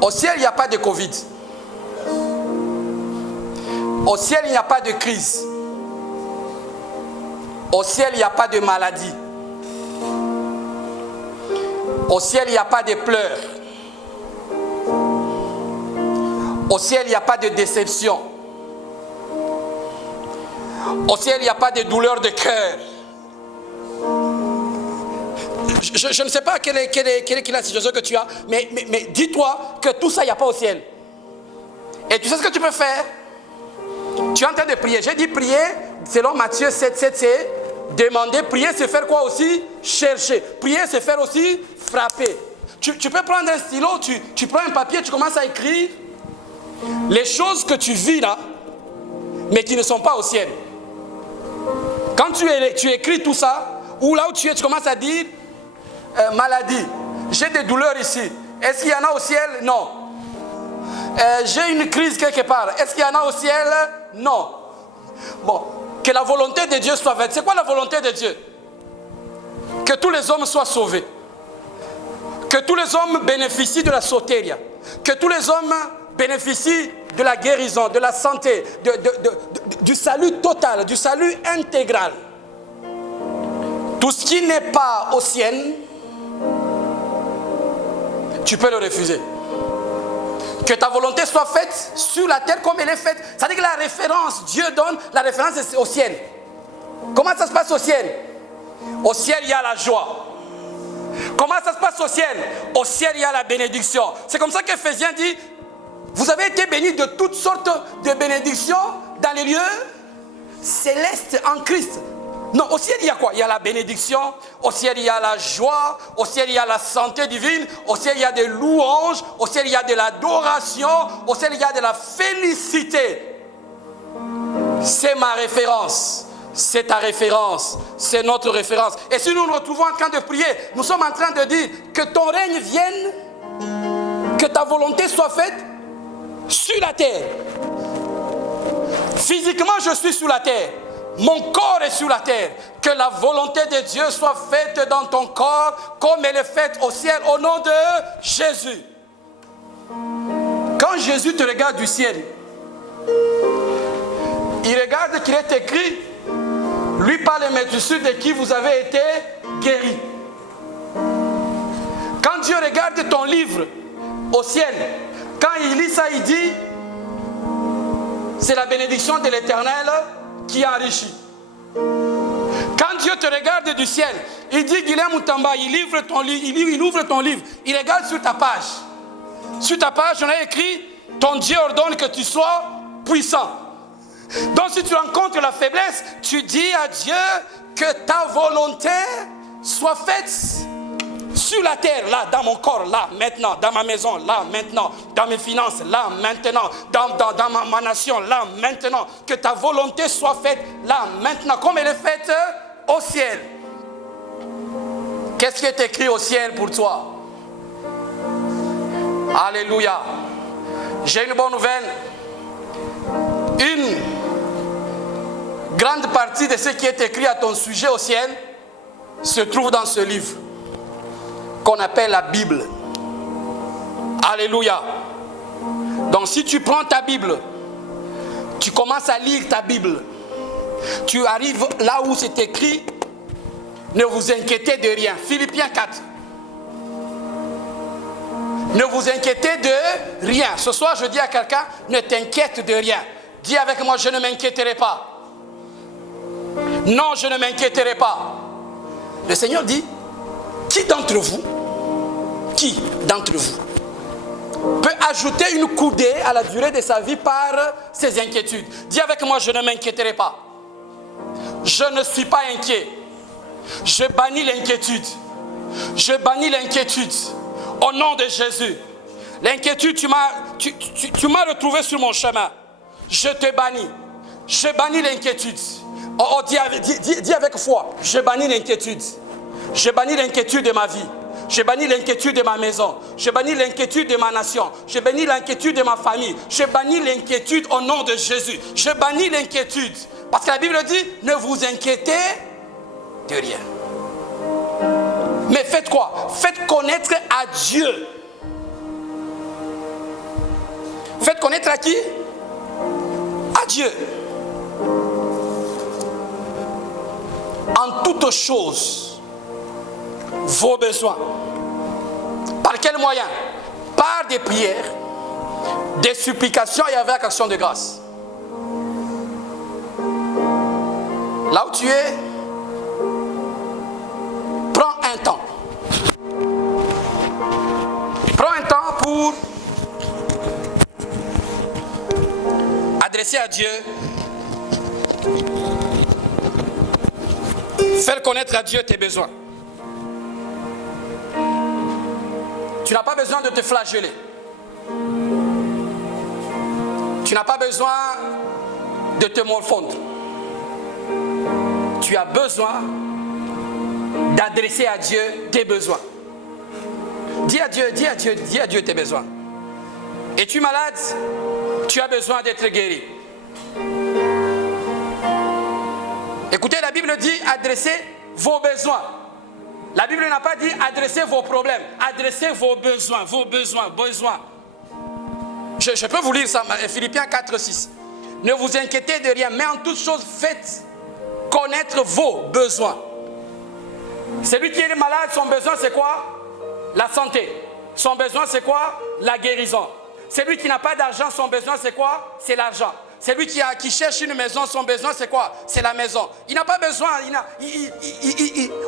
Au ciel, il n'y a pas de Covid. Au ciel, il n'y a pas de crise. Au ciel, il n'y a pas de maladie. Au ciel, il n'y a pas de pleurs. Au ciel, il n'y a pas de déception. Au ciel, il n'y a pas de douleur de cœur. Je ne sais pas quelle est la situation que tu as, mais dis-toi que tout ça, il n'y a pas au ciel. Et tu sais ce que tu peux faire? Tu es en train de prier. J'ai dit prier, selon Matthieu 7, c'est demander. Prier, c'est faire quoi aussi? Chercher. Prier, c'est faire aussi frapper. Tu peux prendre un stylo, tu prends un papier, tu commences à écrire les choses que tu vis là, mais qui ne sont pas au ciel. Quand tu écris tout ça, ou là où tu es, tu commences à dire maladie, J'ai des douleurs ici. Est-ce qu'il y en a au ciel? Non. J'ai une crise quelque part. Est-ce qu'il y en a au ciel? Non. Bon, que la volonté de Dieu soit faite. C'est quoi la volonté de Dieu? Que tous les hommes soient sauvés. Que tous les hommes bénéficient de la sotéria. Que tous les hommes bénéficient de la guérison, de la santé, du salut total, du salut intégral. Tout ce qui n'est pas au ciel, tu peux le refuser. Que ta volonté soit faite sur la terre comme elle est faite. C'est-à-dire que la référence, Dieu donne la référence au ciel. Comment ça se passe au ciel? Au ciel, il y a la joie. Comment ça se passe au ciel? Au ciel, il y a la bénédiction. C'est comme ça qu'Éphésiens dit, vous avez été bénis de toutes sortes de bénédictions dans les lieux célestes en Christ. Non, au ciel, il y a quoi? Il y a la bénédiction, au ciel, il y a la joie, au ciel, il y a la santé divine, au ciel, il y a des louanges, au ciel, il y a de l'adoration, au ciel, il y a de la félicité. C'est ma référence. C'est ta référence, c'est notre référence. Et si nous nous retrouvons en train de prier, nous sommes en train de dire que ton règne vienne, que ta volonté soit faite sur la terre. Physiquement, je suis sur la terre. Mon corps est sur la terre. Que la volonté de Dieu soit faite dans ton corps comme elle est faite au ciel au nom de Jésus. Quand Jésus te regarde du ciel, il regarde qu'il est écrit, lui par les maîtresses de qui vous avez été guéris. Quand Dieu regarde ton livre au ciel, quand il lit ça, il dit, c'est la bénédiction de l'Éternel qui enrichit. Quand Dieu te regarde du ciel, il dit, Guilhem Moutamba, il ouvre ton livre, il regarde sur ta page. Sur ta page, on a écrit, ton Dieu ordonne que tu sois puissant. Donc si tu rencontres la faiblesse, tu dis à Dieu que ta volonté soit faite sur la terre, là, dans mon corps, là, maintenant, dans ma maison, là, maintenant, dans mes finances, là, maintenant, dans ma nation, là, maintenant, que ta volonté soit faite là, maintenant, comme elle est faite au ciel. Qu'est-ce qui est écrit au ciel pour toi? Alléluia. J'ai une bonne nouvelle. Une grande partie de ce qui est écrit à ton sujet au ciel se trouve dans ce livre qu'on appelle la Bible. Alléluia. Donc si tu prends ta Bible, tu commences à lire ta Bible, tu arrives là où c'est écrit, ne vous inquiétez de rien. Philippiens 4. Ne vous inquiétez de rien. Ce soir, je dis à quelqu'un, ne t'inquiète de rien. Dis avec moi, je ne m'inquiéterai pas. Non, je ne m'inquiéterai pas. Le Seigneur dit, qui d'entre vous peut ajouter une coudée à la durée de sa vie par ses inquiétudes? Dis avec moi, je ne m'inquiéterai pas. Je ne suis pas inquiet. Je bannis l'inquiétude. Je bannis l'inquiétude. Au nom de Jésus. L'inquiétude, tu m'as retrouvé sur mon chemin. Je te bannis. Je bannis l'inquiétude. Oh, dis avec foi. Je bannis l'inquiétude. Je bannis l'inquiétude de ma vie. Je bannis l'inquiétude de ma maison. Je bannis l'inquiétude de ma nation. Je bannis l'inquiétude de ma famille. Je bannis l'inquiétude au nom de Jésus. Je bannis l'inquiétude. Parce que la Bible dit, ne vous inquiétez de rien. Mais faites quoi? Faites connaître à Dieu. Faites connaître à qui? À Dieu. En toutes choses, vos besoins. Par quel moyen? Par des prières, des supplications et avec action de grâce. Là où tu es, prends un temps. Prends un temps pour adresser à Dieu, faire connaître à Dieu tes besoins. Tu n'as pas besoin de te flageller. Tu n'as pas besoin de te morfondre. Tu as besoin d'adresser à Dieu tes besoins. Dis à Dieu tes besoins. Es-tu malade? Tu as besoin d'être guéri. Écoutez, la Bible dit adressez vos besoins. La Bible n'a pas dit adressez vos problèmes. Adressez vos besoins. Je peux vous lire ça, Philippiens 4, 6. Ne vous inquiétez de rien, mais en toute chose, faites connaître vos besoins. Celui qui est malade, son besoin c'est quoi? La santé. Son besoin c'est quoi? La guérison. Celui qui n'a pas d'argent, son besoin c'est quoi? C'est l'argent. Celui qui cherche une maison, son besoin c'est quoi? C'est la maison. Il n'a pas besoin,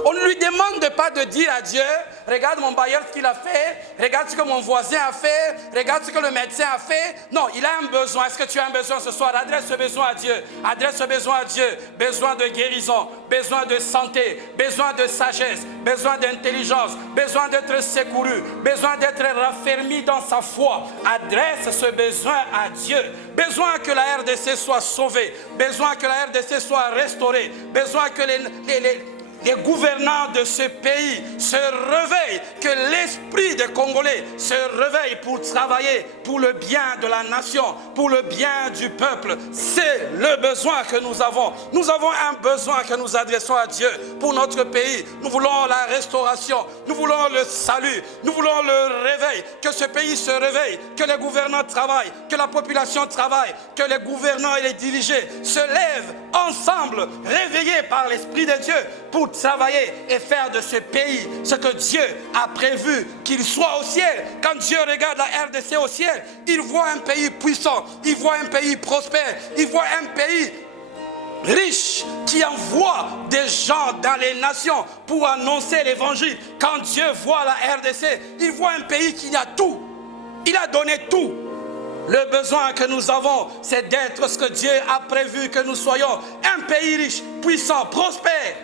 on ne lui demande pas de dire à Dieu, regarde mon bailleur ce qu'il a fait, regarde ce que mon voisin a fait, regarde ce que le médecin a fait. Non, il a un besoin. Est-ce que tu as un besoin ce soir? Adresse ce besoin à Dieu. Adresse ce besoin à Dieu. Besoin de guérison, besoin de santé, besoin de sagesse, besoin d'intelligence, besoin d'être secouru, besoin d'être raffermi dans sa foi. Adresse ce besoin à Dieu. Besoin que la RDC soit sauvée, besoin que la RDC soit restaurée, besoin que les gouvernants de ce pays se réveillent, que l'esprit des Congolais se réveille pour travailler pour le bien de la nation, pour le bien du peuple. C'est le besoin que nous avons. Nous avons un besoin que nous adressons à Dieu pour notre pays. Nous voulons la restauration, nous voulons le salut, nous voulons le réveil, que ce pays se réveille, que les gouvernants travaillent, que la population travaille, que les gouvernants et les dirigés se lèvent ensemble, réveillés par l'Esprit de Dieu, pour travailler et faire de ce pays ce que Dieu a prévu qu'il soit au ciel. Quand Dieu regarde la RDC au ciel, il voit un pays puissant, il voit un pays prospère, il voit un pays riche qui envoie des gens dans les nations pour annoncer l'évangile. Quand Dieu voit la RDC, il voit un pays qui a tout. Il a donné tout. Le besoin que nous avons, c'est d'être ce que Dieu a prévu que nous soyons. Un pays riche, puissant, prospère.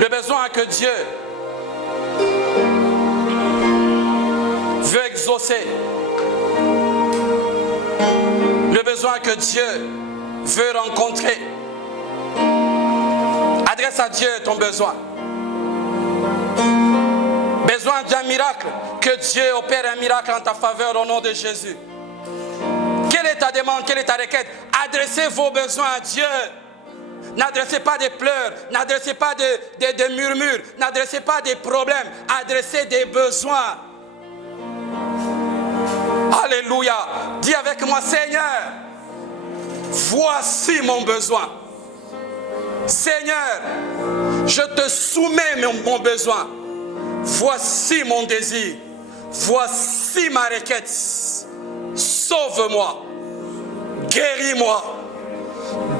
Le besoin que Dieu veut exaucer. Le besoin que Dieu veut rencontrer. Adresse à Dieu ton besoin. Besoin d'un miracle. Que Dieu opère un miracle en ta faveur au nom de Jésus. Quelle est ta demande? Quelle est ta requête? Adressez vos besoins à Dieu. N'adressez pas des pleurs, n'adressez pas des murmures, n'adressez pas des problèmes, adressez des besoins. Alléluia. Dis avec moi, Seigneur, voici mon besoin. Seigneur, je te soumets mon besoin. Voici mon désir. Voici ma requête. Sauve-moi. Guéris-moi.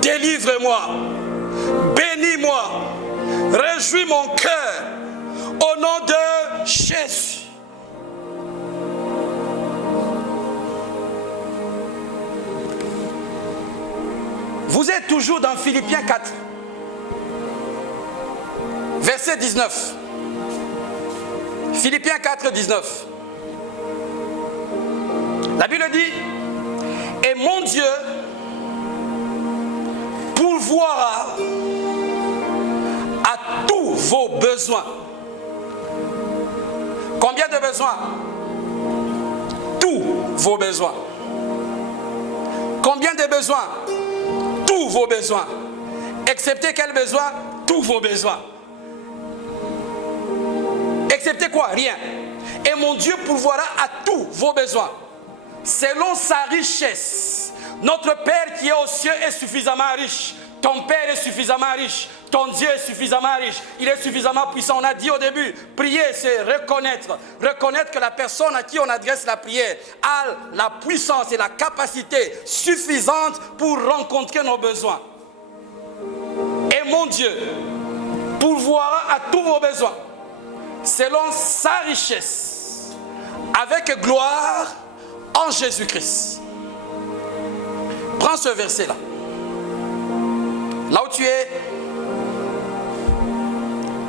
Délivre-moi. Bénis-moi. Réjouis mon cœur. Au nom de Jésus. Vous êtes toujours dans Philippiens 4. Verset 19. Philippiens 4, 19. La Bible dit, et mon Dieu pourvoira à tous vos besoins. Combien de besoins? Tous vos besoins. Combien de besoins? Tous vos besoins. Excepté quel besoin? Tous vos besoins. Excepté quoi? Rien. Et mon Dieu pourvoira à tous vos besoins, selon sa richesse. Notre Père qui est aux cieux est suffisamment riche. Ton Père est suffisamment riche. Ton Dieu est suffisamment riche. Il est suffisamment puissant. On a dit au début, prier c'est reconnaître. Reconnaître que la personne à qui on adresse la prière a la puissance et la capacité suffisante pour rencontrer nos besoins. Et mon Dieu pourvoira à tous vos besoins, selon sa richesse, avec gloire en Jésus-Christ. Prends ce verset-là. Là où tu es,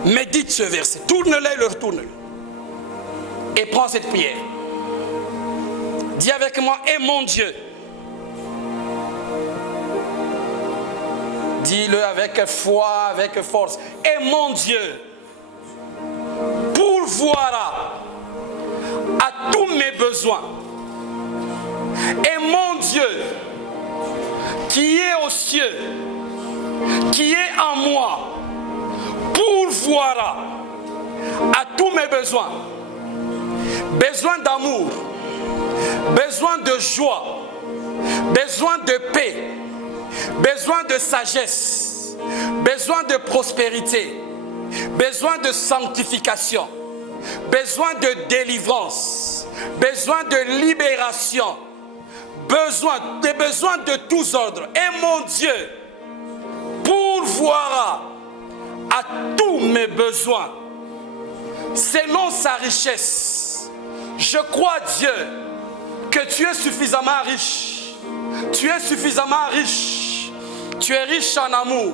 médite ce verset. Tourne-le et le retourne-le. Et prends cette prière. Dis avec moi, et mon Dieu Dis-le avec foi, avec force. Et mon Dieu pourvoira à tous mes besoins. Et mon Dieu qui est aux cieux, qui est en moi, pourvoira à tous mes besoins. Besoin d'amour, besoin de joie, besoin de paix, besoin de sagesse, besoin de prospérité, besoin de sanctification, besoin de délivrance, besoin de libération, des besoins de tous ordres. Et mon Dieu pourvoira à tous mes besoins selon sa richesse. Je crois, Dieu, que tu es suffisamment riche. Tu es suffisamment riche. Tu es riche en amour.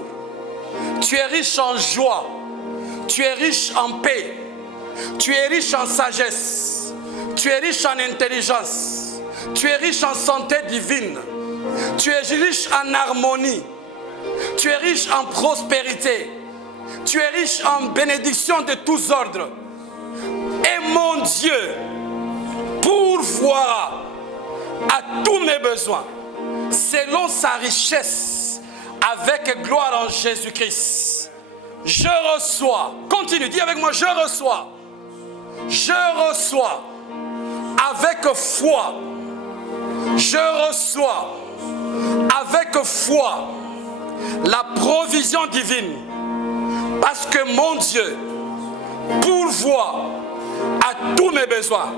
Tu es riche en joie. Tu es riche en paix. Tu es riche en sagesse. Tu es riche en intelligence. Tu es riche en santé divine. Tu es riche en harmonie. Tu es riche en prospérité. Tu es riche en bénédiction de tous ordres. Et mon Dieu pourvoira à tous mes besoins selon sa richesse avec gloire en Jésus-Christ. Je reçois. Continue, dis avec moi, je reçois. Je reçois avec foi. Je reçois avec foi la provision divine, parce que mon Dieu pourvoit à tous mes besoins.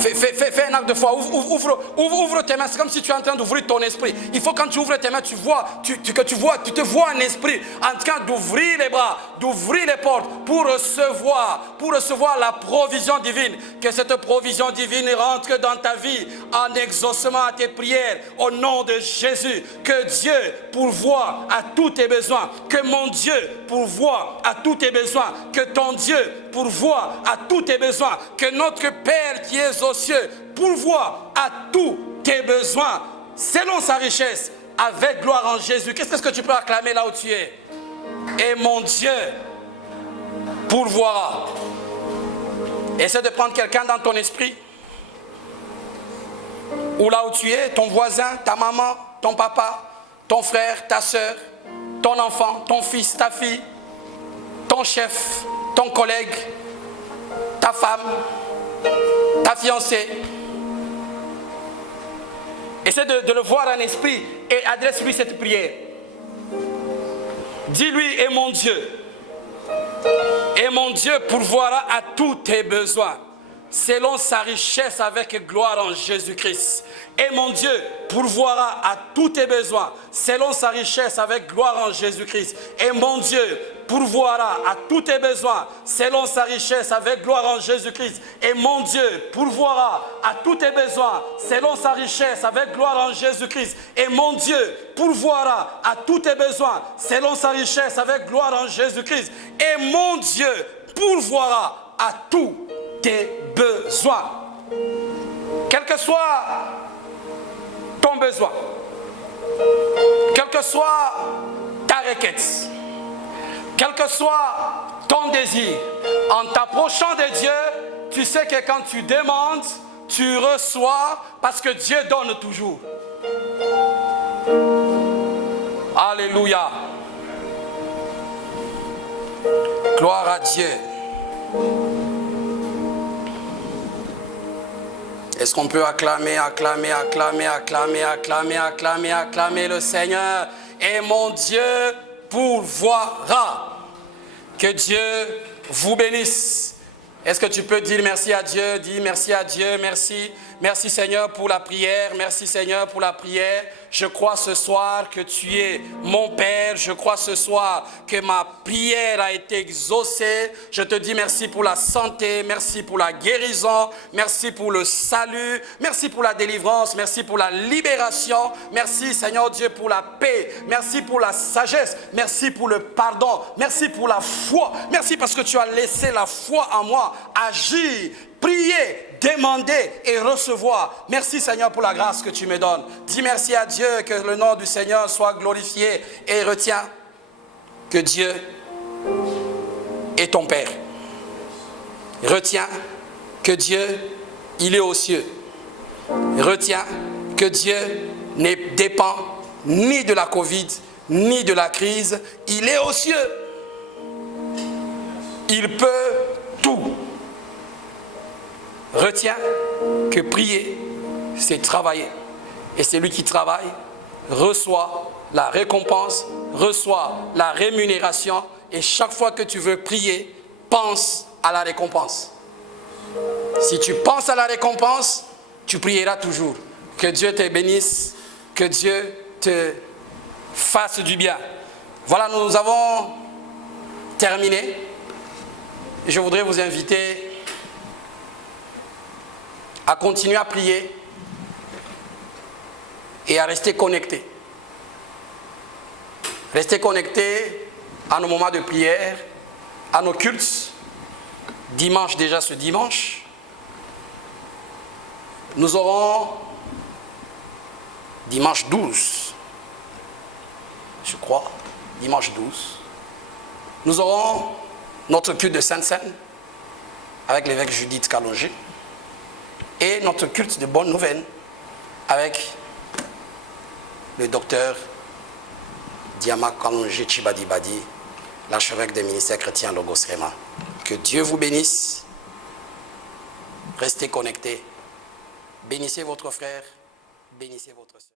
Fais un acte de foi. Ouvre tes mains. C'est comme si tu es en train d'ouvrir ton esprit. Il faut, quand tu ouvres tes mains, tu te vois en esprit en train d'ouvrir les bras, d'ouvrir les portes pour recevoir la provision divine. Que cette provision divine rentre dans ta vie en exaucement à tes prières au nom de Jésus. Que Dieu pourvoie à tous tes besoins. Que mon Dieu pourvoie à tous tes besoins. Que ton Dieu pourvoie à tous tes besoins. Que notre Père qui est aux cieux pourvoie à tous tes besoins selon sa richesse avec gloire en Jésus. Qu'est-ce que tu peux acclamer là où tu es? Et mon Dieu pourvoira. Essaie de prendre quelqu'un dans ton esprit, ou là où tu es, ton voisin, ta maman, ton papa, ton frère, ta soeur, ton enfant, ton fils, ta fille, ton chef, ton collègue, ta femme, ta fiancée. Essaie de le voir en esprit et adresse-lui cette prière. Dis-lui, et mon Dieu pourvoira à tous tes besoins selon sa richesse avec gloire en Jésus-Christ. Et mon Dieu pourvoira à tous tes besoins selon sa richesse avec gloire en Jésus-Christ. Et mon Dieu pourvoira à tous tes besoins selon sa richesse avec gloire en Jésus-Christ. Et mon Dieu pourvoira à tous tes besoins selon sa richesse avec gloire en Jésus-Christ. Et mon Dieu pourvoira à tous tes besoins selon sa richesse avec gloire en Jésus-Christ. Et mon Dieu pourvoira à tous tes besoins. Quel que soit ton besoin, quelle que soit ta requête, quel que soit ton désir, en t'approchant de Dieu, tu sais que quand tu demandes, tu reçois, parce que Dieu donne toujours. Alléluia. Gloire à Dieu. Est-ce qu'on peut acclamer le Seigneur? Et mon Dieu pourvoira. Que Dieu vous bénisse. Est-ce que tu peux dire merci à Dieu? Dis merci à Dieu, merci. Merci Seigneur pour la prière, merci Seigneur pour la prière. Je crois ce soir que tu es mon Père. Je crois ce soir que ma prière a été exaucée. Je te dis merci pour la santé, merci pour la guérison, merci pour le salut, merci pour la délivrance, merci pour la libération. Merci Seigneur Dieu pour la paix, merci pour la sagesse, merci pour le pardon, merci pour la foi. Merci parce que tu as laissé la foi en moi agir prier, demander et recevoir. Merci Seigneur pour la grâce que tu me donnes. Dis merci à Dieu, que le nom du Seigneur soit glorifié. Et retiens que Dieu est ton Père. Retiens que Dieu, il est aux cieux. Retiens que Dieu ne dépend ni de la Covid, ni de la crise. Il est aux cieux. Il peut tout. Retiens que prier, c'est travailler. Et celui qui travaille reçoit la récompense, reçoit la rémunération. Et chaque fois que tu veux prier, pense à la récompense. Si tu penses à la récompense, tu prieras toujours. Que Dieu te bénisse, que Dieu te fasse du bien. Voilà, nous avons terminé. Je voudrais vous inviter à continuer à prier et à rester connectés. Restez connectés à nos moments de prière, à nos cultes. Dimanche, déjà ce dimanche, nous aurons dimanche 12, je crois, dimanche 12, nous aurons notre culte de Sainte-Seine avec l'évêque Judith Kalonji et notre culte de Bonne Nouvelle avec le docteur Diama Kalonji Chibadi-Badi, l'archevêque des ministères chrétiens Logos Rema. Que Dieu vous bénisse. Restez connectés. Bénissez votre frère, bénissez votre sœur.